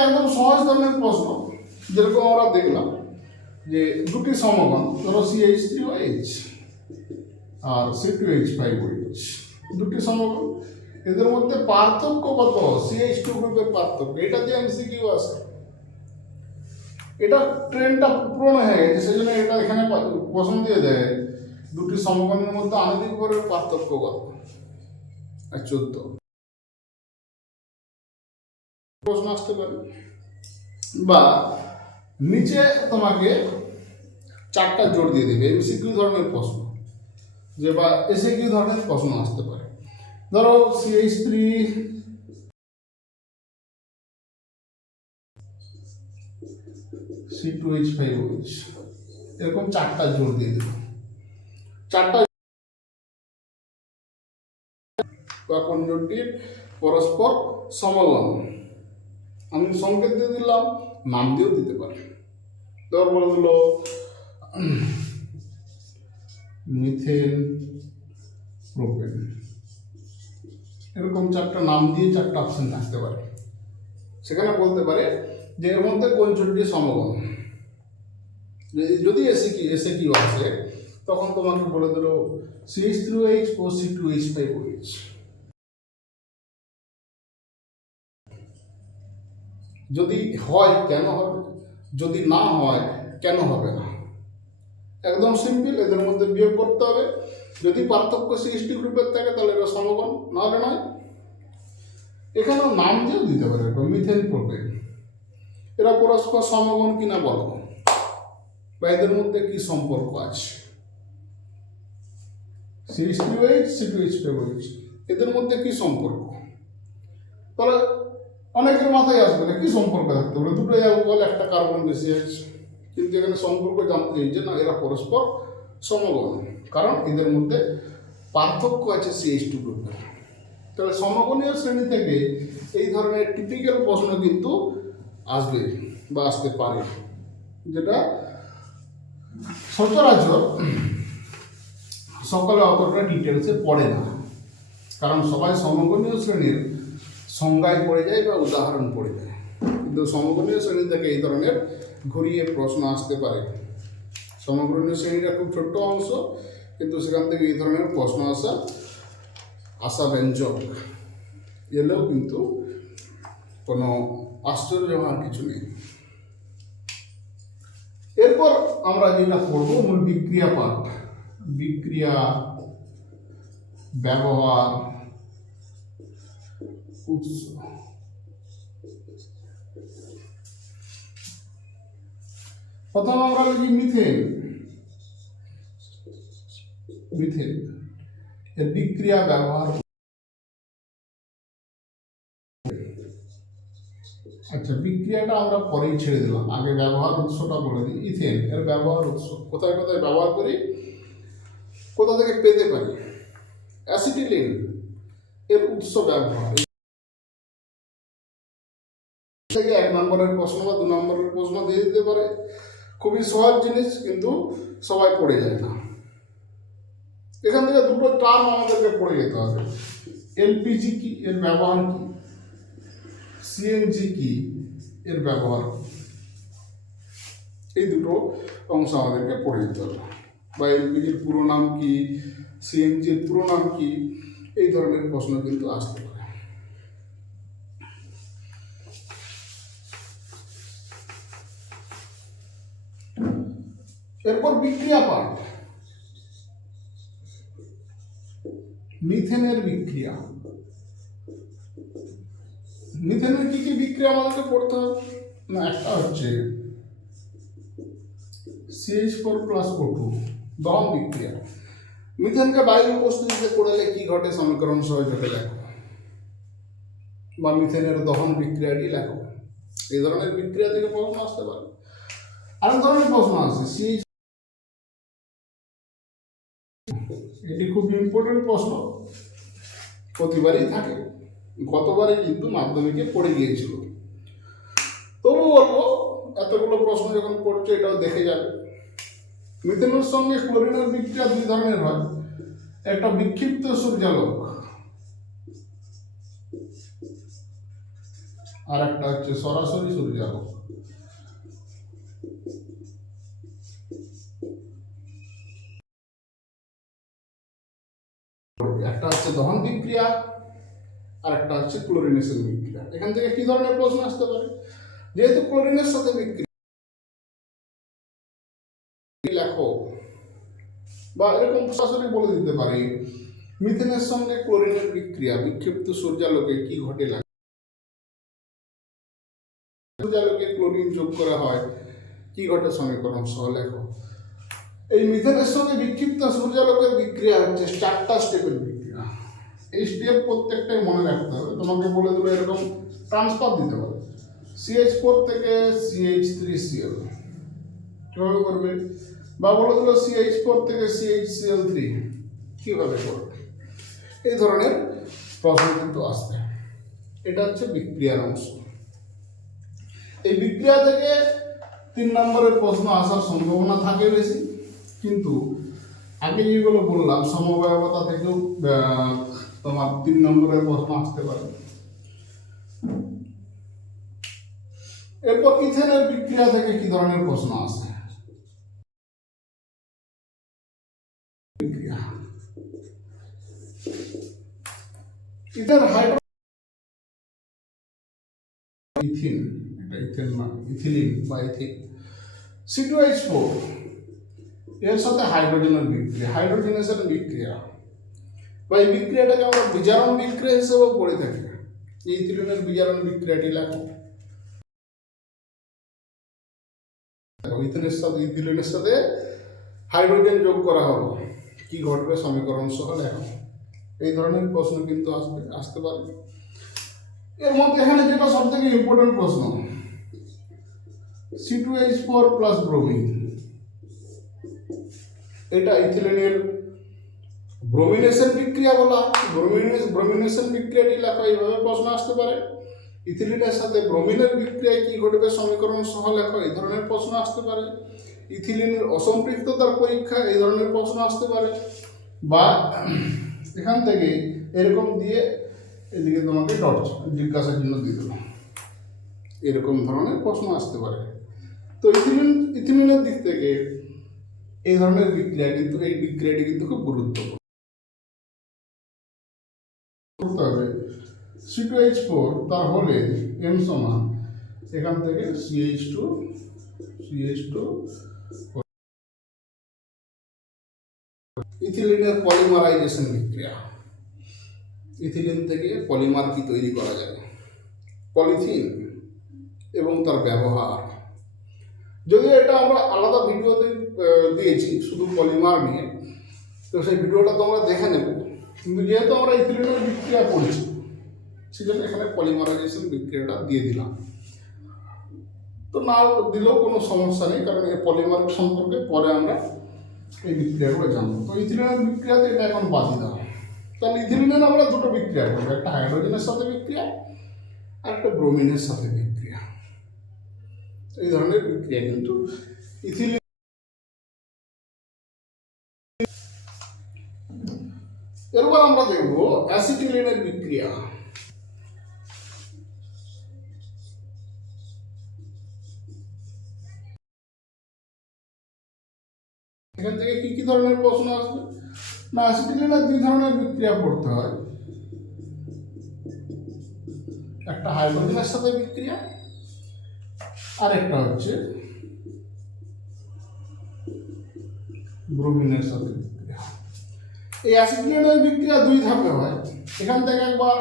একদম সহজ ধরনের প্রশ্ন, যেরকম আমরা দেখলাম যে দুটি সমগণ, ধরো CH3OH আর C2H5OH, দুটি সমগণ, এদের মধ্যে পার্থক্য কত, CH2 গ্রুপের পার্থক্য, এটা দিয়ে MCQ আসে। এটা ট্রেনটা পুরনো হয়ে গেছে, সেই জন্য এটা এখানে প্রশ্ন দিয়ে দেয় দুটি সমগণের মধ্যে আণবিক ভরের পার্থক্য কত, 14। প্রশ্ন আসতে পারে। বা নিচে তোমাকে 4টা জোর দিয়ে দেবে, MCQ ধরনের প্রশ্ন, যে বা SAQ ধরনের প্রশ্ন আসতে পারে। ধরো CH3 C2H5OH, এরকম 4টা জোর দিয়ে দেবে। 4টা কোন জোড়টির পরস্পর সমগণ, আমি সংকেত দিয়ে দিলাম, নাম দিয়েও দিতে পারি। তোর বলে দিল মিথেন প্রোপেন, এরকম 4টা নাম দিয়ে 4টা অপশন থাকতে পারে। সেখানে বলতে পারে যে এর মধ্যে কোন জোড়টি সমগণ। যদি এসে কি আসে, তখন তোমাকে বলে দিল CH3OH ও C2H5OH। যদি হয় কেন হবে, যদি না হয় কেন হবে না। একদম সিম্পল, এদের মধ্যে বিয়োগ করতে হবে। যদি পার্থক্য CH2 গ্রুপের থাকে তাহলে এরা সমগণ, না হলে নয়। এখানেও নাম দিয়েও দিতে পারে, মিথেন প্রোপেন, এরা পরস্পর সমগণ কিনা বলো, বা এদের মধ্যে কি সম্পর্ক আছে। CH3OH C2H5OH, এদের মধ্যে কি সম্পর্ক, তাহলে অনেকের মাথায় আসবে না কি সম্পর্ক থাকতে পারে, দুটো অ্যালকোহল, একটা কার্বন বেশি আছে, কিন্তু এখানে সম্পর্ক জানতে চাইছে না এরা পরস্পর সমগণ, কারণ এদের মধ্যে পার্থক্য আছে CH2 গ্রুপের। তাহলে সমগণীয় শ্রেণী থেকে এই ধরনের টিপিক্যাল প্রশ্ন কিন্তু আসবে বা আসতে পারে, যেটা সচরাচর সকলে অতটা ডিটেলসে পড়ে না, কারণ সবাই সমগণীয় শ্রেণীর সংজ্ঞায় পড়ে যায় বা উদাহরণ পড়ে যায়, কিন্তু সমগণীয় শ্রেণী থেকে এই ধরনের ঘুরিয়ে প্রশ্ন আসতে পারে। সমগণীয় শ্রেণীটা খুব ছোট্ট অংশ, কিন্তু সেখান থেকে এই ধরনের প্রশ্ন আশাব্যঞ্জক এলেও কিন্তু কোনো আশ্চর্য হওয়ার কিছু নেই। এরপর আমরা যেটা পড়ব মূল বিক্রিয়া পাঠ, বিক্রিয়া, ব্যবহার, উৎস। প্রথম আমরা লিখি মিথেন। মিথেন এর বিক্রিয়া, ব্যবহার। আচ্ছা, বিক্রিয়াটা আমরা পরেই ছেড়ে দিলাম, আগে ব্যবহার উৎসটা বলে দিই। ইথেন এর ব্যবহার উৎস, কোথায় কোথায় ব্যবহার করি, কোথা থেকে পেতে পারি। অ্যাসিটিলিন এর উৎস ব্যবহার, থেকে 1 নম্বরের প্রশ্ন বা 2 নম্বরের প্রশ্ন দিয়ে দিতে পারে। খুবই সহজ জিনিস, কিন্তু সবাই পড়ে যায় না। এখান থেকে দুটো টার্ম আমাদেরকে পড়ে যেতে হবে। এলপিজি কি, এর ব্যবহার কি। সিএনজি কি, এর ব্যবহার কি। এই দুটো অংশ আমাদেরকে পড়ে যেতে হবে। বা এলপিজির পুরো নাম কি, সিএনজির পুরো নাম কি, এই ধরনের প্রশ্ন কিন্তু আসতে পারে। এরপর বিক্রিয়া পাঠ, মিথেনের বিক্রিয়া। মিথেনের কি কি বিক্রিয়া আমাদেরকে পড়তে হবে না, একটা হচ্ছে CH4+O2 দহন বিক্রিয়া। মিথেনকে বায়ুর উপস্থিতিতে করলে কি ঘটে সমীকরণ সহযোগে লেখো, বা মিথেনের দহন বিক্রিয়াটি লেখো। এই ধরনের বিক্রিয়া থেকে প্রশ্ন আসতে পারে। আরেক ধরনের প্রশ্ন আছে এটি খুব ইম্পর্টেন্ট প্রশ্ন, প্রতিবারই থাকে, গতবারে কিন্তু মাধ্যমিকে পড়ে গিয়েছিল। তবু বলবো, এতগুলো প্রশ্ন যখন পড়ছে এটাও দেখে যাবে। মিথেনের সঙ্গে ক্লোরিনের বিক্রিয়া 2 ধরনের হয়, একটা বিক্ষিপ্ত সূর্যালোক, আর একটা হচ্ছে সরাসরি সূর্যালোক। একটা হচ্ছে দহন বিক্রিয়া, আর একটা হচ্ছে ক্লোরিনেশন বিক্রিয়া। এখান থেকে কি ধরনের প্রশ্ন আসতে পারে, যেহেতু ক্লোরিনের সাথে বিক্রিয়া লেখো, বা এরকম সরাসরি বলে দিতে পারি মিথেনের সঙ্গে ক্লোরিনের বিক্রিয়া বিক্ষিপ্ত সূর্যালোকে কি ঘটে লেখো। সূর্যালোকে ক্লোরিন যোগ করা হয়, কি ঘটে সমীকরণ সহ লেখো। এই মিথেনের সঙ্গে বিক্ষিপ্ত সূর্যালোকের বিক্রিয়া হচ্ছে 4টা স্টেপের বিক্রিয়া। এই স্টেপ প্রত্যেকটাই মনে রাখতে হবে। তোমাকে বলে দিল এরকম ট্রান্সফার দিতে পারে, CH4 থেকে CH3Cl কিভাবে করবে, বা বলে দিল CH4 থেকে CHCl3 কিভাবে করবে। এই ধরনের প্রশ্ন কিন্তু আসবে। এটা হচ্ছে বিক্রিয়ার অংশ। এই বিক্রিয়া থেকে 3 নম্বরের প্রশ্ন আসার সম্ভাবনা থাকে বেশি, কিন্তু আগে যেগুলো বললাম সমবায়বতা থেকেও তোমার 3 নম্বরের প্রশ্ন আসতে পারে। এরপর ইথেনের বিক্রিয়া থেকে কি ধরনের প্রশ্ন আসে, বিক্রিয়া ইথেন হাইড্রো ইথিন, এটা ইথেন না, ইথিলিন বা ইথিন। C2H4 এর সাথে হাইড্রোজেনের বিক্রিয়া, হাইড্রোজেনেশন বিক্রিয়া, বা এই বিক্রিয়াটাকে আমরা বিজারণ বিক্রিয়া হিসেবেও পড়ে থাকি। এই ইথিলিনের বিজারণ বিক্রিয়াটি লেখো। ইথিনের সাথে ইথিলিনের সাথে হাইড্রোজেন যোগ করা হবে, কি ঘটবে সমীকরণ সহ লেখো। এই ধরনের প্রশ্ন কিন্তু আসতে পারে। এর মধ্যে এখানে যেটা সব থেকে ইম্পর্টেন্ট প্রশ্ন, C2H4+ ব্রোমিন, এটা ইথিলিনের ব্রোমিনেশন বিক্রিয়া বলা হয়। ব্রোমিনেশন বিক্রিয়াটি লেখা, এইভাবে প্রশ্ন আসতে পারে। ইথিলিনের সাথে ব্রোমিনের বিক্রিয়ায় কি ঘটবে সমীকরণ সহ লেখো, এই ধরনের প্রশ্ন আসতে পারে। ইথিলিনের অসম্পৃক্ততার পরীক্ষা, এই ধরনের প্রশ্ন আসতে পারে। বা এখান থেকে এরকম দিয়ে এদিকে তোমাকে ডট জিজ্ঞাসার জন্য দিয়ে দেবো, এরকম ধরনের প্রশ্ন আসতে পারে। তো ইথিলিনের দিক থেকে এই ধরনের বিক্রিয়া কিন্তু, এই বিক্রিয়াটি কিন্তু খুব গুরুত্বপূর্ণ। করতে হবে C2H4 তার হলে M সমান এখান থেকে CH2 ইথিলিনের পলিমারাইজেশন বিক্রিয়া। ইথিলিন থেকে পলিমার কি তৈরি করা যায়, পলিথিন এবং তার ব্যবহার। যদিও এটা আমরা আলাদা ভিডিওতে দিয়েছি শুধু পলিমার নিয়ে, তো সেই ভিডিওটা তোমরা দেখে নেবে। কিন্তু যেহেতু আমরা ইথিলিনের বিক্রিয়া করছি সেজন্য এখানে পলিমারাইজেশন বিক্রিয়াটা দিয়ে দিলাম। তো না দিলেও কোনো সমস্যা নেই, কারণ এই পলিমার সম্পর্কে পরে আমরা এই বিক্রিয়াগুলো জানবো। তো ইথিলিনের বিক্রিয়াতে এটা এখন বাদ দেওয়া। তাহলে ইথিলিনের আমরা দুটো বিক্রিয়া করবো, একটা হাইড্রোজেনের সাথে বিক্রিয়া আর একটা ব্রোমিনের সাথে বিক্রিয়া। এই ধরনের বিক্রিয়া কিন্তু ইথিলিন। এরপর আমরা দেখবো অ্যাসিটিলিনের বিক্রিয়া। এখান থেকে কি কি ধরনের প্রশ্ন আসবে না, অ্যাসিটিলিনের দুই ধরনের বিক্রিয়া করতে হয়, একটা হাইড্রোজেনের সাথে বিক্রিয়া আর একটা হচ্ছে ব্রোমিনের সাথে বিক্রিয়া। এই অ্যাসিটিলিনের বিক্রিয়া দুই ধাপে হয়। এখান থেকে একবার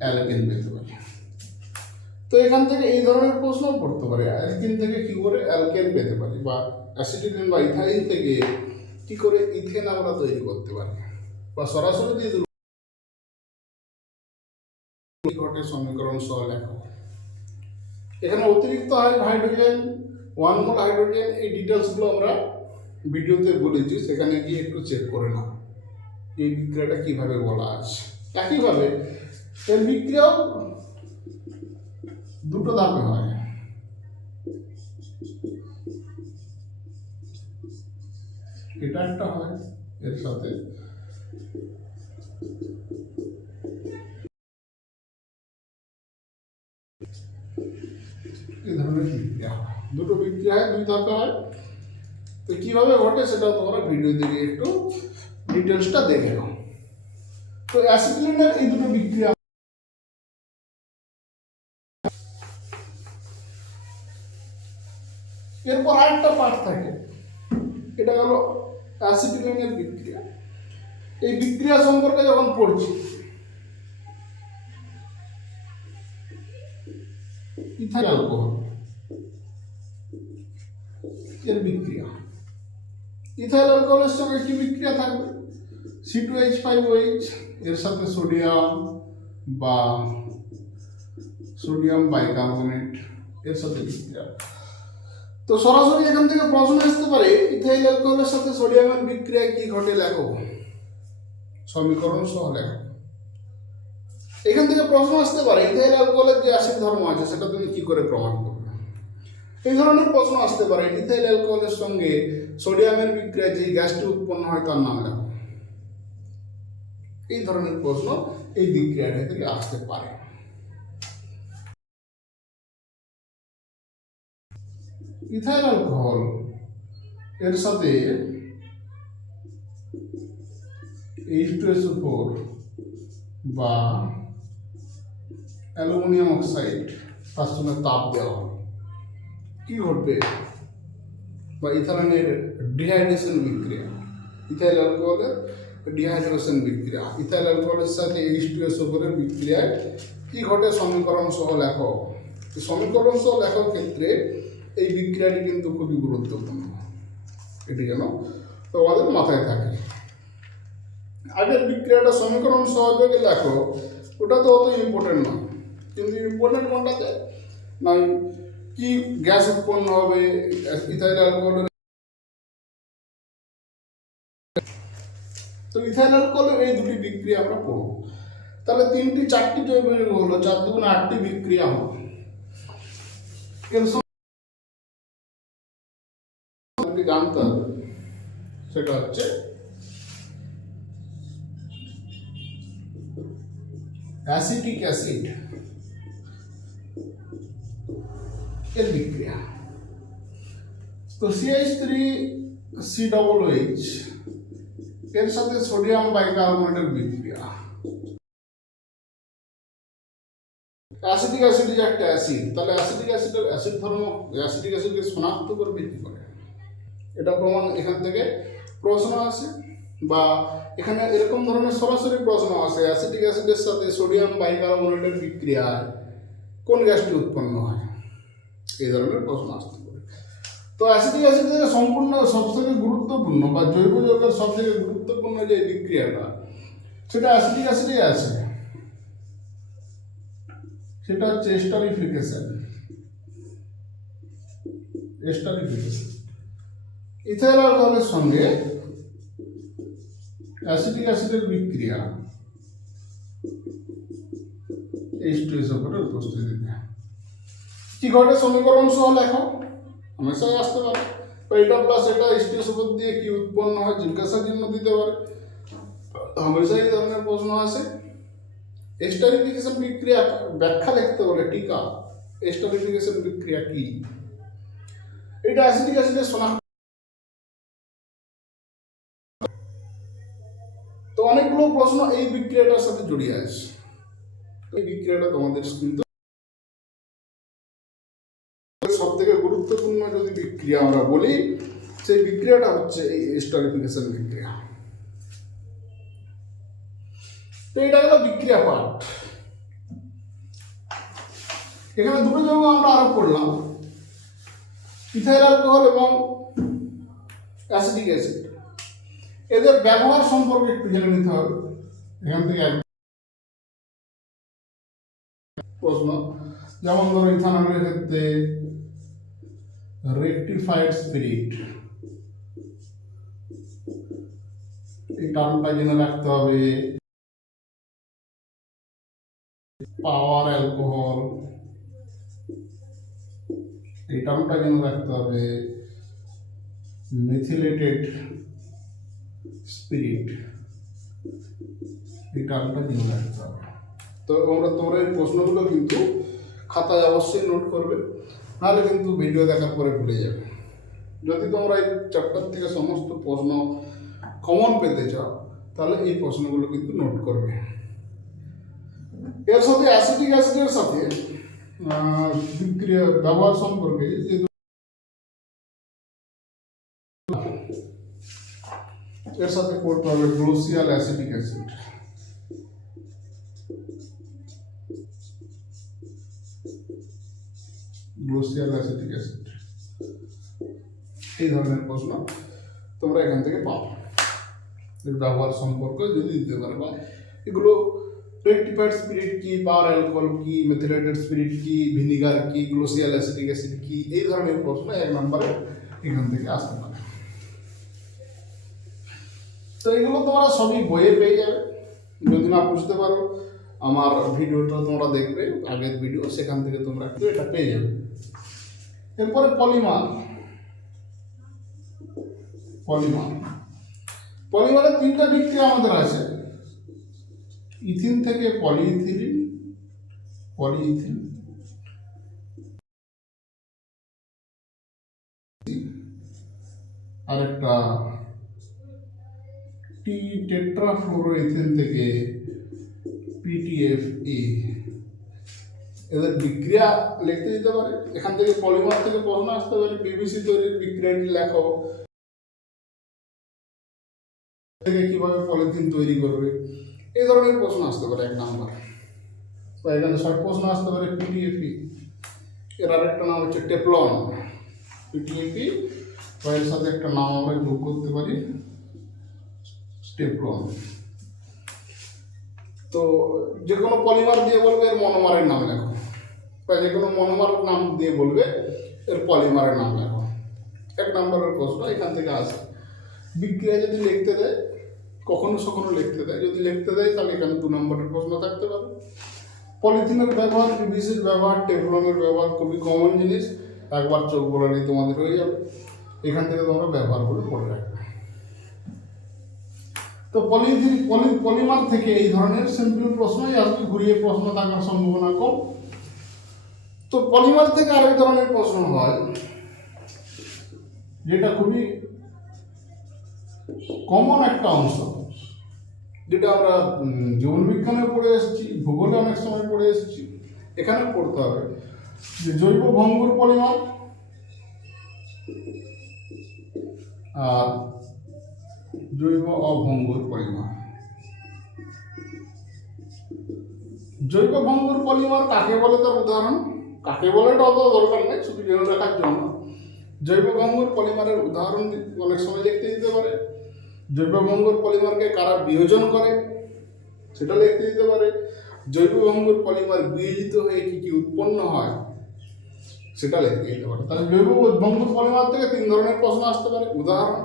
অ্যালকেন পেতে পারি। তো এখান থেকে এই ধরনের প্রশ্ন পড়তে পারে, অ্যালকেন থেকে কি করে অ্যালকেন পেতে পারি, বা অ্যাসিটিলিন বা ইথাইন থেকে কি করে ইথেন আমরা তৈরি করতে পারি, বা সরাসরি দিয়ে দিল ঘটে সমীকরণ সহ লেখা। এখানে অতিরিক্ত হাইড্রোজেন, 1 মোল হাইড্রোজেন, এই ডিটেলসগুলো আমরা ভিডিওতে বলেছি, সেখানে গিয়ে একটু চেক করে নাও এই বিক্রিয়াটা কিভাবে বলা আছে। একইভাবে এর বিক্রিয়াও দুটো ধাপে হয়। এটা একটা হয় এর সাথে, এই ধরনের বিক্রিয়া হয়। দুটো বিক্রিয়া হয়, দুই ধাপে হয়। তো কিভাবে ঘটে সেটা তোমরা ভিডিও দিকে একটু ডিটেলসটা দেখে নাও। তো অ্যাসিটিলিনের এই দুটো বিক্রিয়া। এরপর আরেকটা পার্ট থাকে, এটা হলো অ্যাসিটিলিনের বিক্রিয়া। এই বিক্রিয়া সম্পর্কে যখন পড়ছি, ইথাইল অ্যালকোহল এর বিক্রিয়া, ইথাইল অ্যালকোহলের সঙ্গে কি বিক্রিয়া থাকবে, C2H5OH এর সাথে সোডিয়াম বা সোডিয়াম বাইকার্বনেট এর সাথে বিক্রিয়া। তো সরাসরি এখান থেকে প্রশ্ন আসতে পারে ইথাইল অ্যালকোহলের সাথে সোডিয়ামের বিক্রিয়ায় কি ঘটে লেখো, সমীকরণ সহ লেখো। এখান থেকে প্রশ্ন আসতে পারে ইথাইল অ্যালকোহলের যে অ্যাসিড ধর্ম আছে সেটা তুমি কি করে প্রমাণ করবে। এই ধরনের প্রশ্ন আসতে পারে ইথাইল অ্যালকোহলের সঙ্গে সোডিয়ামের বিক্রিয়ায় যে গ্যাসটি উৎপন্ন হয় তার নাম লেখো। এই ধরনের প্রশ্ন এই বিক্রিয়াটা থেকে আসতে পারে। ইথাইল অ্যালকোহল এর সাথে H2SO4 বা অ্যালুমিনিয়াম অক্সাইড তার সঙ্গে তাপ দেওয়া হয়, কি ঘটবে, বা ইথানলের ডিহাইড্রেশন বিক্রিয়া, ইথাইল অ্যালকোহলের ডিহাইড্রেশন বিক্রিয়া, ইথাইল অ্যালকোহলের সাথে H2SO4 এর বিক্রিয়ায় কি ঘটে সমীকরণ সহ লেখো। সমীকরণ সহ লেখার ক্ষেত্রে এই বিক্রিয়াটি কিন্তু খুবই গুরুত্বপূর্ণ, এটি যেন তোমাদের মাথায় থাকে। আগের বিক্রিয়াটা সমীকরণ সহযোগে লেখো, ওটা তো অত ইম্পর্টেন্ট নয়, কিন্তু ইম্পর্টেন্ট কোনটাতে না, কি গ্যাস উৎপন্ন হবে ইথাইল অ্যালকোহলের। তো ইথাইল অ্যালকোহল এই দুটি বিক্রিয়া আমরা পড়ব। তাহলে 3টি 4টি জৈব যৌগ হলো, 4 দুগুণে 8টি বিক্রিয়া হলো। এর সঙ্গে জানতে হবে সেটা হচ্ছে অ্যাসিটিক অ্যাসিড এর বিক্রিয়া। তো CH3COOH এর সাথে সোডিয়াম বাইকার্বনেটের বিক্রিয়া। অ্যাসিটিক অ্যাসিড যে একটা অ্যাসিড, তাহলে অ্যাসিটিক অ্যাসিডের অ্যাসিটিক অ্যাসিডকে শনাক্ত করবে কি করে, এটা প্রমাণ এখান থেকে প্রশ্ন আসে, বা এখানে এরকম ধরনের সরাসরি প্রশ্ন আসে অ্যাসিটিক অ্যাসিডের সাথে সোডিয়াম বাইকার্বনেটের বিক্রিয়ায় কোন গ্যাসটি উৎপন্ন হয়, এই ধরনের প্রশ্ন আসতে পারে। তো অ্যাসিটিক অ্যাসিড থেকে সম্পূর্ণ সবথেকে গুরুত্বপূর্ণ বা জৈব যৌগের সবথেকে গুরুত্বপূর্ণ যে বিক্রিয়াটা, সেটা অ্যাসিটিক অ্যাসিডে আছে, সেটা হচ্ছে এস্টারিফিকেশন। ইথাইল অ্যালকোহলের সঙ্গে অ্যাসিটিক অ্যাসিডের বিক্রিয়া H2SO4 এর উপস্থিতিতে কি ঘটে, সমীকরণ সহ লেখো, হামেশাই আসতে পারে। এটা প্লাস এটা H2SO4 দিয়ে কি উৎপন্ন হয় জিজ্ঞাসা চিহ্ন দিতে পারে, হামেশাই এই ধরনের প্রশ্ন আসে। এস্টারিফিকেশন বিক্রিয়া ব্যাখ্যা লিখতে বলে, টিকা এস্টারিফিকেশন বিক্রিয়া কি, এটা অ্যাসিটিক অ্যাসিডের শনাক্ত। তো অনেকগুলো প্রশ্ন এই বিক্রিয়াটার সাথে জড়িয়ে আছে। এই বিক্রিয়াটা তোমাদের কিন্তু সব থেকে গুরুত্বপূর্ণ যদি বিক্রিয়া আমরা বলি, সেই বিক্রিয়াটা হচ্ছে এই এস্টারিফিকেশন বিক্রিয়া। তো এটা হলো বিক্রিয়া পার্ট। এখানে দুটো যৌগ আমরা আরোপ করলাম, ইথাইল অ্যালকোহল এবং অ্যাসিটিক অ্যাসিড। এদের ব্যবহার সম্পর্কে একটু জেনে নিতে হবে। এখান থেকে প্রশ্ন, যেমন ধরো ইথানলের ক্ষেত্রে রেকটিফাইড স্পিরিট, এই টার্মটা জেনে রাখতে হবে। পাওয়ার অ্যালকোহল, এই টার্মটা জেনে রাখতে হবে। মেথিলেটেড স্পিরিট, এই টার্মটা জেনে রাখতে হবে। তো তোমরা এই প্রশ্নগুলো কিন্তু খাতায় অবশ্যই নোট করবে, নাহলে কিন্তু ভিডিও দেখার পরে ভুলে যাবে। যদি তোমরা এই চ্যাপ্টার থেকে সমস্ত প্রশ্ন কমন পেতে চাও, তাহলে এই প্রশ্নগুলো কিন্তু নোট করবে। এর সাথে অ্যাসিটিক অ্যাসিডের সাথে বিক্রিয়া ব্যবহার সম্পর্কে এর সাথে করতে হবে গ্লোসিয়াল অ্যাসিটিক অ্যাসিড। গ্লোসিয়াল অ্যাসিটিক অ্যাসিড, এই ধরনের প্রশ্ন তোমরা এখান থেকে পাও। এর ব্যবহার সম্পর্কে যদি দিতে পারে, বা এগুলো রেকটিফাইড স্পিরিট কি, পাওয়ার অ্যালকোহল কি, মেথিলেটেড স্পিরিট কি, ভিনিগার কি, গ্লোসিয়াল অ্যাসিটিক অ্যাসিড কি, এই ধরনের প্রশ্ন 1 নম্বরে এখান থেকে আসতে পারে। তো এগুলো তোমরা সবই বইয়ে পেয়ে যাবে। যদি না বুঝতে পারো, আমার ভিডিওটা তোমরা দেখবে, আগের ভিডিও, সেখান থেকে তোমরা একটু এটা পেয়ে যাবে। এরপরে পলিমার। পলিমারের 3টা বিক্রিয়া আমাদের আছে, ইথিন থেকে পলিইথিলিন, আর একটা টেট্রাফ্লোরোইথিন থেকে PTFE। এদের বিক্রিয়া লিখতে দিতে পারে। এখান থেকে পলিমার থেকে প্রশ্ন আসতে পারে, PVC তৈরির বিক্রিয়াটি লেখো, থেকে কিভাবে পলিথিন তৈরি করবে, এই ধরনের প্রশ্ন আসতে পারে 1 নম্বর। বা এখানে শর্ট প্রশ্ন আসতে পারে PTFE। এর আরেকটা নাম হচ্ছে টেফলন। PTFE বা এর সাথে একটা নাম আমরা যোগ করতে পারি, টেফলন। তো যে কোনো পলিমার দিয়ে বলবে এর মনোমারের নাম লেখো, বা যে কোনো মনোমার নাম দিয়ে বলবে এর পলিমারের নাম লেখো। 1 নম্বরের প্রশ্ন এখান থেকে আসে। বিক্রিয়া যদি লিখতে দেয় কখনো সখনো লিখতে দেয়, যদি লিখতে দেয় তাহলে এখানে 2 নম্বরের প্রশ্ন থাকতে পারে। পলিথিনের ব্যবহার, পিভিসির ব্যবহার, টেফলনের ব্যবহার খুবই কমন জিনিস, একবার চোখ বলারই তোমাদের হয়ে যাবে। এখান থেকে তোমরা ব্যবহারগুলো পড়ে রাখবে। তো পলিমার থেকে এই ধরনের সিম্পল প্রশ্নই আসবে, ঘুরিয়ে প্রশ্ন থাকার সম্ভাবনা কম। তো পলিমার থেকে আরেক ধরনের প্রশ্ন হয় যেটা খুবই কমন একটা অংশ, যেটা আমরা জীবন বিজ্ঞানে পড়ে এসেছি, ভূগোলে অনেক সময় পড়ে এসেছি, এখানে পড়তে হবে যে জৈব ভঙ্গুর পলিমার আর জৈব অভঙ্গুর পলিমার। জৈব ভঙ্গুর পলিমার কাকে বলে, তার উদাহরণ কাকে বলে এটা অত দরকার নেই, শুধু জেনে রাখার জন্য। জৈব ভঙ্গুর পলিমারের উদাহরণ অনেক সময় লিখতে দিতে পারে। জৈব ভঙ্গুর পলিমারকে কারা বিয়োজন করে সেটা লিখতে দিতে পারে। জৈব ভঙ্গুর পলিমার বিয়োজিত হয়ে কি কি উৎপন্ন হয় সেটা লিখতে দিতে পারে। তাহলে জৈব ভঙ্গুর পলিমার থেকে 3 ধরনের প্রশ্ন আসতে পারে। উদাহরণ,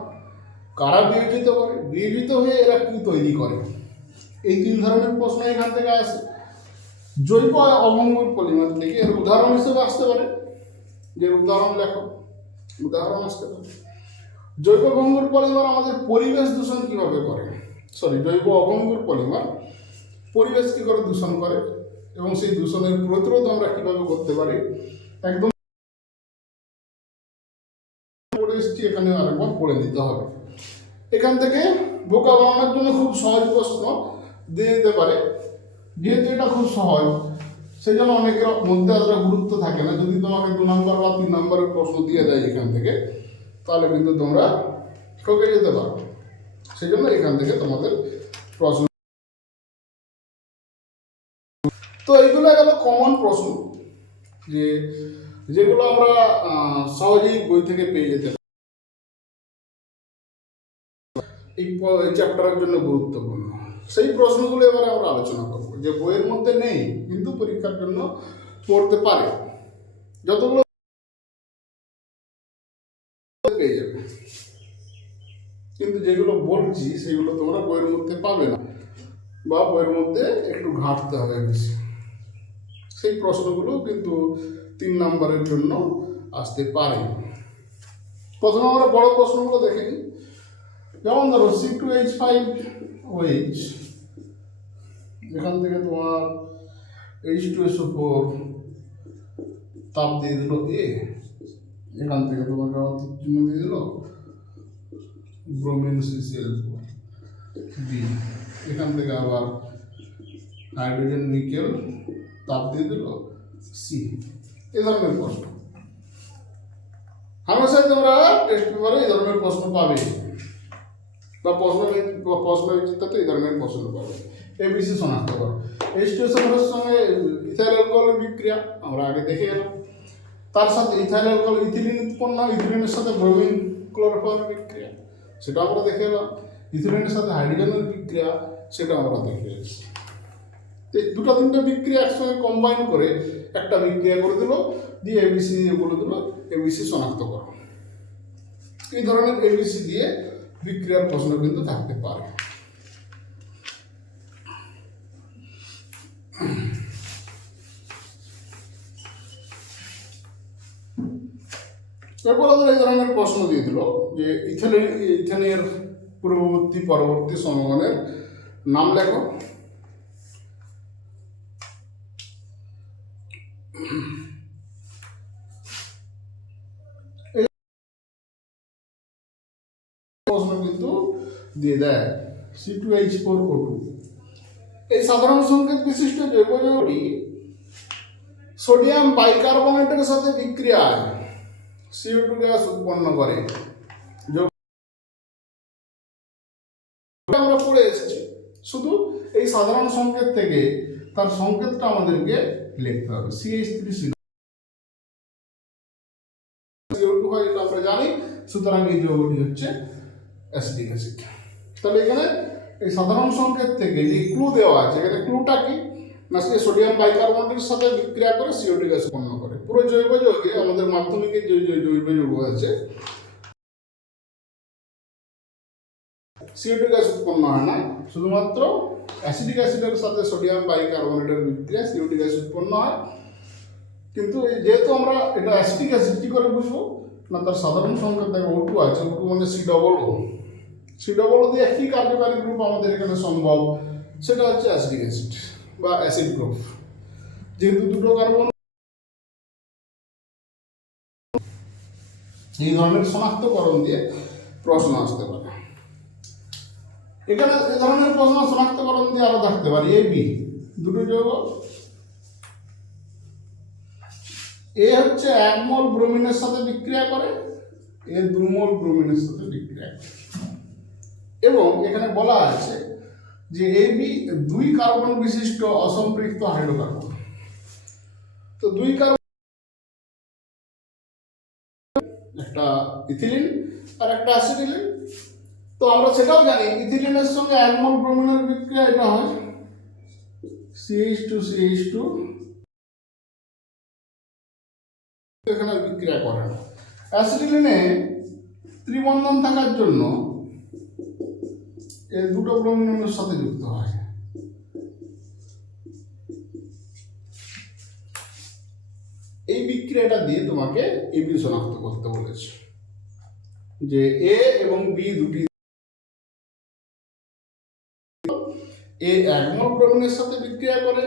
কারা বিয়োজিত করে, বিয়োজিত হয়ে এরা কি তৈরি করে, এই 3 ধরনের প্রশ্ন এখান থেকে আসে। জৈব অভঙ্গুর পলিমার থেকে এর উদাহরণ হিসেবে আসতে পারে, যে উদাহরণ লেখো, উদাহরণ আসতে পারে। জৈব ভঙ্গুর পলিমার আমাদের পরিবেশ দূষণ কিভাবে করে, জৈব অভঙ্গুর পলিমার পরিবেশ কি করে দূষণ করে এবং সেই দূষণের প্রতিরোধ আমরা কিভাবে করতে পারি, একদম পড়ে এসেছি, এখানে আরেকবার পড়ে নিতে হবে। এখান থেকে বোকা বানানোর জন্য খুব সহজ প্রশ্ন দিয়ে দিতে পারে, যেহেতু এটা খুব সহজ সেই জন্য অনেকের মধ্যে এতটা গুরুত্ব থাকে না। যদি তোমাকে 2 নম্বর বা 3 নম্বরের প্রশ্ন দিয়ে দেয় এখান থেকে, তাহলে কিন্তু তোমরা ঠকে যেতে পারো। সেই জন্য এখান থেকে তোমাদের প্রশ্ন। তো এইগুলো গেল কমন প্রশ্ন, যেগুলো আমরা সহজেই বই থেকে পেয়ে যেতে পারি, এই চ্যাপ্টারের জন্য গুরুত্বপূর্ণ। সেই প্রশ্নগুলো এবারে আমরা আলোচনা করব, যে বইয়ের মধ্যে নেই কিন্তু পরীক্ষার জন্য পড়তে পারে, যতগুলো পেয়ে যাবে। কিন্তু যেগুলো বলছি সেগুলো তোমরা বইয়ের মধ্যে পাবে না, বা বইয়ের মধ্যে একটু ঘাঁটতে হবে বেশি। সেই প্রশ্নগুলো কিন্তু 3 নম্বরের জন্য আসতে পারে। প্রথমে আমরা বড় প্রশ্নগুলো দেখে নিই। যেমন ধরো C2H5OH, এখান থেকে তোমার H2SO4 তাপ দিয়ে দিল A, এখান থেকে তোমাকে আবার চিহ্ন দিয়ে দিল ব্রোমিন CCl4 B, এখান থেকে আবার হাইড্রোজেন নিকেল তাপ দিয়ে দিল C। এই ধরনের প্রশ্ন হামেশাই তোমরা টেস্ট পেপারে এই ধরনের প্রশ্ন পাবে, বা প্রশ্নবিচিত্রাতে এই ধরনের প্রশ্ন পাবে। এবিসি শনাক্ত করো। H2SO4 সঙ্গে ইথাইল অ্যালকোহলের বিক্রিয়া আমরা আগে দেখে গেলাম, তার সাথে ইথাইল অ্যালকোহল ইথিলিন উৎপন্ন, ইথিলিনের সাথে ব্রোমিন ক্লোরোফর্মের বিক্রিয়া সেটা আমরা দেখে এলাম। ইথিলিনের সাথে হাইড্রোজেনের বিক্রিয়া সেটা আমরা দেখে এসেছি। 2-3টে বিক্রিয়া একসঙ্গে কম্বাইন করে একটা বিক্রিয়া করে দিল, দিয়ে এবিসি দিয়ে বলে দিল এবিসি শনাক্ত করো। এই ধরনের এবিসি দিয়ে বিক্রিয়ার প্রশ্ন কিন্তু থাকতে পারে। এরপর এই ধরনের প্রশ্ন দিয়ে দিল যে ইথেনের পূর্ববর্তী পরবর্তী সমগণের নাম লেখো। প্রশ্ন কিন্তু দিয়ে দেয় C2H4O2। এই সাধারণ সংকেত বিশিষ্ট জৈব যৌগটি সোডিয়াম বাইকার্বনেটের সাথে বিক্রিয়ায় CO2 গ্যাস উৎপন্ন করে। আমরা পড়ে এসেছি, শুধু এই সাধারণ সংকেত থেকে তার সংকেতটা আমাদেরকে লিখতে হবে। CH3CO2 হয়, এটা আমরা জানি, সুতরাং এই যৌগটি হচ্ছে অ্যাসিটিক অ্যাসিড। তাহলে এখানে এই সাধারণ সংকেত থেকে যে ক্লু দেওয়া আছে, এখানে ক্লুটা কি না, সে সোডিয়াম বাইকার্বনেটের সাথে বিক্রিয়া করে CO2 গ্যাস উৎপন্ন করে। পুরো জৈব যৌগে আমাদের মাধ্যমিকে যে জৈব যৌগ আছে CO2 গ্যাস উৎপন্ন হয় না, শুধুমাত্র অ্যাসিডিক অ্যাসিডের সাথে সোডিয়াম বাইকার্বনেটের বিক্রিয়া CO2 গ্যাস উৎপন্ন হয়। কিন্তু যেহেতু আমরা এটা অ্যাসিডিক অ্যাসিড কী করে বুঝবো না, তার সাধারণ সংকেত দেখো O2 আছে, O2 মানে C+O দিয়ে একটি কার্যকারী গ্রুপ আমাদের এখানে সম্ভব, সেটা হচ্ছে অ্যাসিডিক অ্যাসিড বা অ্যাসিড গ্রুপ। যেহেতু দুটো কার্বন, এই ধরনের শনাক্তকরণ দিয়ে প্রশ্ন আসতে পারে। এখানে এই ধরনের প্রশ্ন শনাক্তকরণ দিয়ে আরো থাকতে পারে AB দুটো যৌগ, এ হচ্ছে 1 মোল ব্রোমিনের সাথে বিক্রিয়া করে, এ 2 মোল ব্রোমিনের সাথে বিক্রিয়া করে, এবং এখানে বলা আছে যে AB 2 কার্বন বিশিষ্ট অসম্পৃক্ত হাইড্রোকার্বন। তো 2 কার্বন, একটা ইথিলিন আর একটা অ্যাসিটিলিন। তো আমরা সেটাও জানি ইথিলিনের সঙ্গে 1 মোল ব্রোমিনের বিক্রিয়া এটা হয় CH2 এখানে বিক্রিয়া করে না। অ্যাসিটিলিনে ত্রিবন্ধন থাকার জন্য এই দুটো ব্রোমিনের সাথে যুক্ত হয়। এই বিক্রিয়াটা দিয়ে তোমাকে AB শনাক্ত করতে বলেছে যে A এবং B দুটি, A 1 মোল ব্রোমিনের সাথে বিক্রিয়া করে,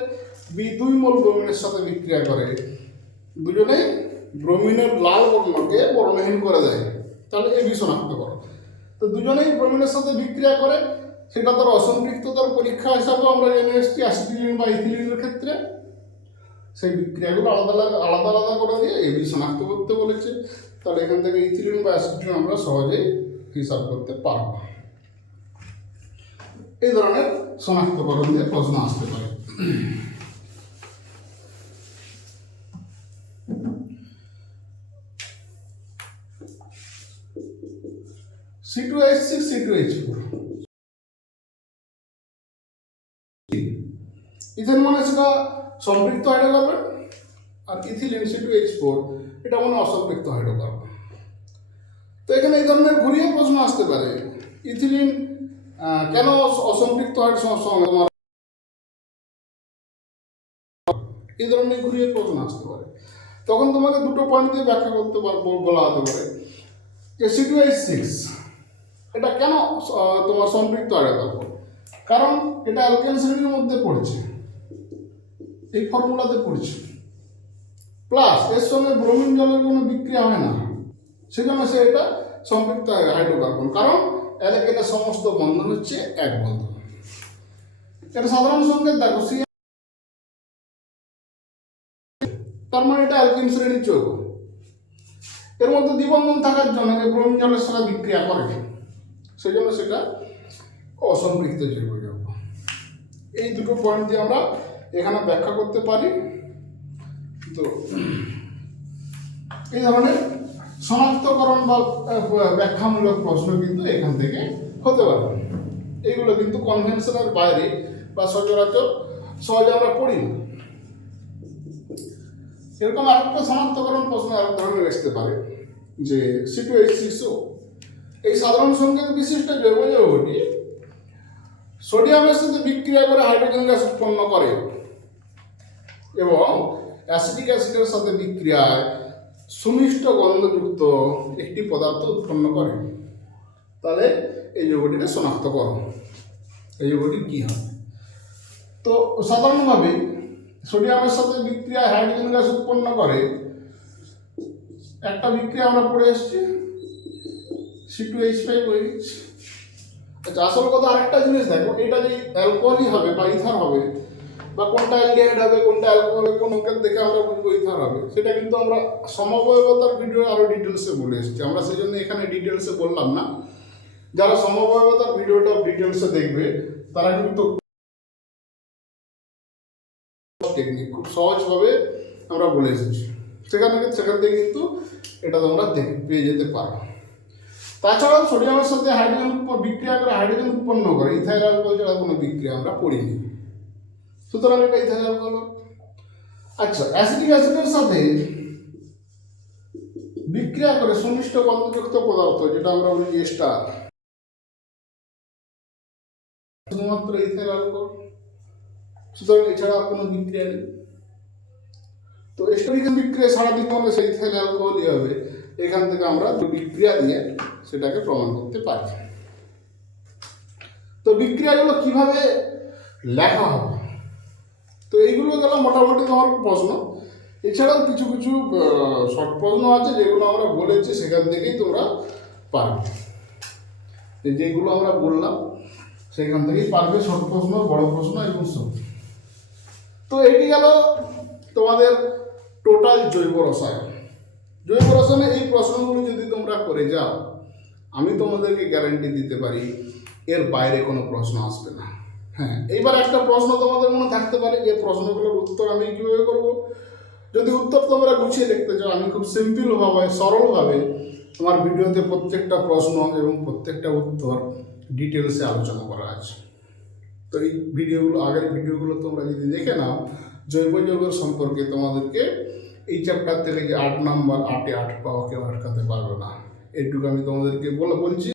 B 2 মোল ব্রোমিনের সাথে বিক্রিয়া করে, দুজনে ব্রোমিনের লাল বর্ণকে বর্ণহীন করে দেয়, তাহলে AB শনাক্ত করো। তো দুজনেই ব্রোমিনের সাথে বিক্রিয়া করে, সেটা তার অসম্পৃক্ততার পরীক্ষা হিসাবে আমরা জেনে এসেছি অ্যাসিটিলিন বা ইথিলিনের ক্ষেত্রে। সেই বিক্রিয়াগুলো আলাদা করে দিয়ে AB শনাক্ত করতে বলেছে। তাহলে এখান থেকে ইথিলিন বা অ্যাসিটিলিন আমরা সহজেই হিসাব করতে পারব। এই ধরনের শনাক্তকরণ দিয়ে প্রশ্ন আসতে পারে। C2H6 C2H4, ইথেন মানে সেটা সম্পৃক্ত হাইড্রোকার্বন, আর ইথিলিন C2H4 এটা মানে অসম্পৃক্ত হাইড্রোকার্বন। তো এখানে এই ধরনের ঘুরিয়ে প্রশ্ন আসতে পারে, ইথিলিন কেন অসম্পৃক্ত হাইড্রোকার্বন, এই ধরনের ঘুরিয়ে প্রশ্ন আসতে পারে। তখন তোমাকে দুটো পয়েন্ট দিয়ে ব্যাখ্যা করতে বলা হতে পারে যে C2H6 এটা কেন তোমার সম্পৃক্ত হাইড্রোকার্বন, কারণ এটা অ্যালকেন শ্রেণীর মধ্যে পড়ছে, এই ফর্মুলাতে পড়ছে, প্লাস এর সঙ্গে ব্রোমিন জলের কোনো বিক্রিয়া হয় না, সেজন্য সে এটা সম্পৃক্ত হাইড্রোকার্বন। কারণ অ্যালকেনের সমস্ত বন্ধন হচ্ছে এক বন্ধন। এটা সাধারণ সংকেত দেখো C, তার মানে এটা অ্যালকিন শ্রেণীর যৌগ। এর মধ্যে দ্বিবন্ধন থাকার জন্য যে ব্রোমিন জলের সাথে বিক্রিয়া করে, সেই জন্য সেটা অসম্পৃক্ত জৈব যৌগ। এই দুটো পয়েন্ট দিয়ে আমরা এখানে ব্যাখ্যা করতে পারি। তো এই ধরনের শনাক্তকরণ বা ব্যাখ্যামূলক প্রশ্ন কিন্তু এখান থেকে হতে পারে। এইগুলো কিন্তু কনভেনশনের বাইরে বা সচরাচর সহজে আমরা পড়ি না। এরকম আরেকটা শনাক্তকরণ প্রশ্ন আরেক ধরনের আসতে পারে যে C2H6O, এই সাধারণ সংকেত বিশিষ্ট জৈব যৌগটি সোডিয়ামের সাথে বিক্রিয়া করে হাইড্রোজেন গ্যাস উৎপন্ন করে এবং অ্যাসিটিক অ্যাসিডের সাথে বিক্রিয়ায় সুমিষ্ট গন্ধযুক্ত একটি পদার্থ উৎপন্ন করে। তাহলে এই যৌগটিকে শনাক্ত করো, এই যৌগটি কী হবে। তো সাধারণভাবে সোডিয়ামের সাথে বিক্রিয়ায় হাইড্রোজেন গ্যাস উৎপন্ন করে, একটা বিক্রিয়া আমরা পড়ে এসেছি C2H5OH। আচ্ছা, আসল কথা আরেকটা জিনিস দেখো, এটা যে অ্যালকোহলই হবে বা ইথার হবে, বা কোনটা অ্যালডিহাইড হবে কোনটা অ্যালকোহল হবে, কোন অঙ্কের দেখে আমরা বুঝবো ইথার হবে, সেটা কিন্তু আমরা সমবয়বতার ভিডিও আরও ডিটেলসে বলে এসেছি। আমরা সেই জন্য এখানে ডিটেলসে বললাম না। যারা সমবয়বতার ভিডিওটা ডিটেলসে দেখবে তারা কিন্তু টেকনিক খুব সহজভাবে আমরা বলে এসেছি, সেখান থেকে কিন্তু এটা তোমরা পেয়ে যেতে পারো। তাছাড়াও সোডিয়ামের সাথে হাইড্রোজেন বিক্রিয়া করে হাইড্রোজেন উৎপন্ন করে ইথাইল অ্যালকোহল ছাড়া কোনো বিক্রিয়া আমরা পড়িনি, সুতরাং এটা ইথাইল অ্যালকোহল। আচ্ছা, অ্যাসিটিক অ্যাসিডের সাথে বিক্রিয়া করে সুমিষ্ট গন্ধযুক্ত পদার্থ যেটা আমরা বলি এস্টার, শুধুমাত্র ইথাইল অ্যালকোহল। সুতরাং এছাড়া আর কোনো বিক্রিয়া নেই। তো স্টোরিকের বিক্রিয়া সারা দিতে হলে সেই ইথাইল অ্যালকোহলই হবে। এখান থেকে আমরা বিক্রিয়া দিয়ে সেটাকে প্রমাণ করতে পারি। তো বিক্রিয়াগুলো কিভাবে লেখা হবে, তো এইগুলো গেল মোটামুটি তোমার প্রশ্ন। এছাড়াও কিছু কিছু শর্ট প্রশ্ন আছে যেগুলো আমরা বলেছি, সেখান থেকেই তোমরা পারবে। যেগুলো আমরা বললাম সেখান থেকেই পারবে, শর্ট প্রশ্ন, বড় প্রশ্ন এবং সব। তো এটি গেল তোমাদের টোটাল জৈব রসায়ন। জৈব রসায়নে এই প্রশ্নগুলো যদি তোমরা করে যাও, আমি তোমাদেরকে গ্যারান্টি দিতে পারি এর বাইরে কোনো প্রশ্ন আসবে না। হ্যাঁ, এইবার একটা প্রশ্ন তোমাদের মনে থাকতে পারে, যে প্রশ্নগুলোর উত্তর আমি কীভাবে করবো। যদি উত্তর তোমরা গুছিয়ে দেখতে চাও, আমি খুব সিম্পলভাবে, সরলভাবে তোমার ভিডিওতে প্রত্যেকটা প্রশ্ন এবং প্রত্যেকটা উত্তর ডিটেলসে আলোচনা করা আছে। তো এই ভিডিওগুলো, আগের ভিডিওগুলো তোমরা যদি দেখে নাও জৈব যৌগের সম্পর্কে, তোমাদেরকে এই চ্যাপ্টার থেকে যে 8 নাম্বার 8-8 পাওয়া কেউ আটকাতে পারবে না। এইটুকু আমি তোমাদেরকে বলছি।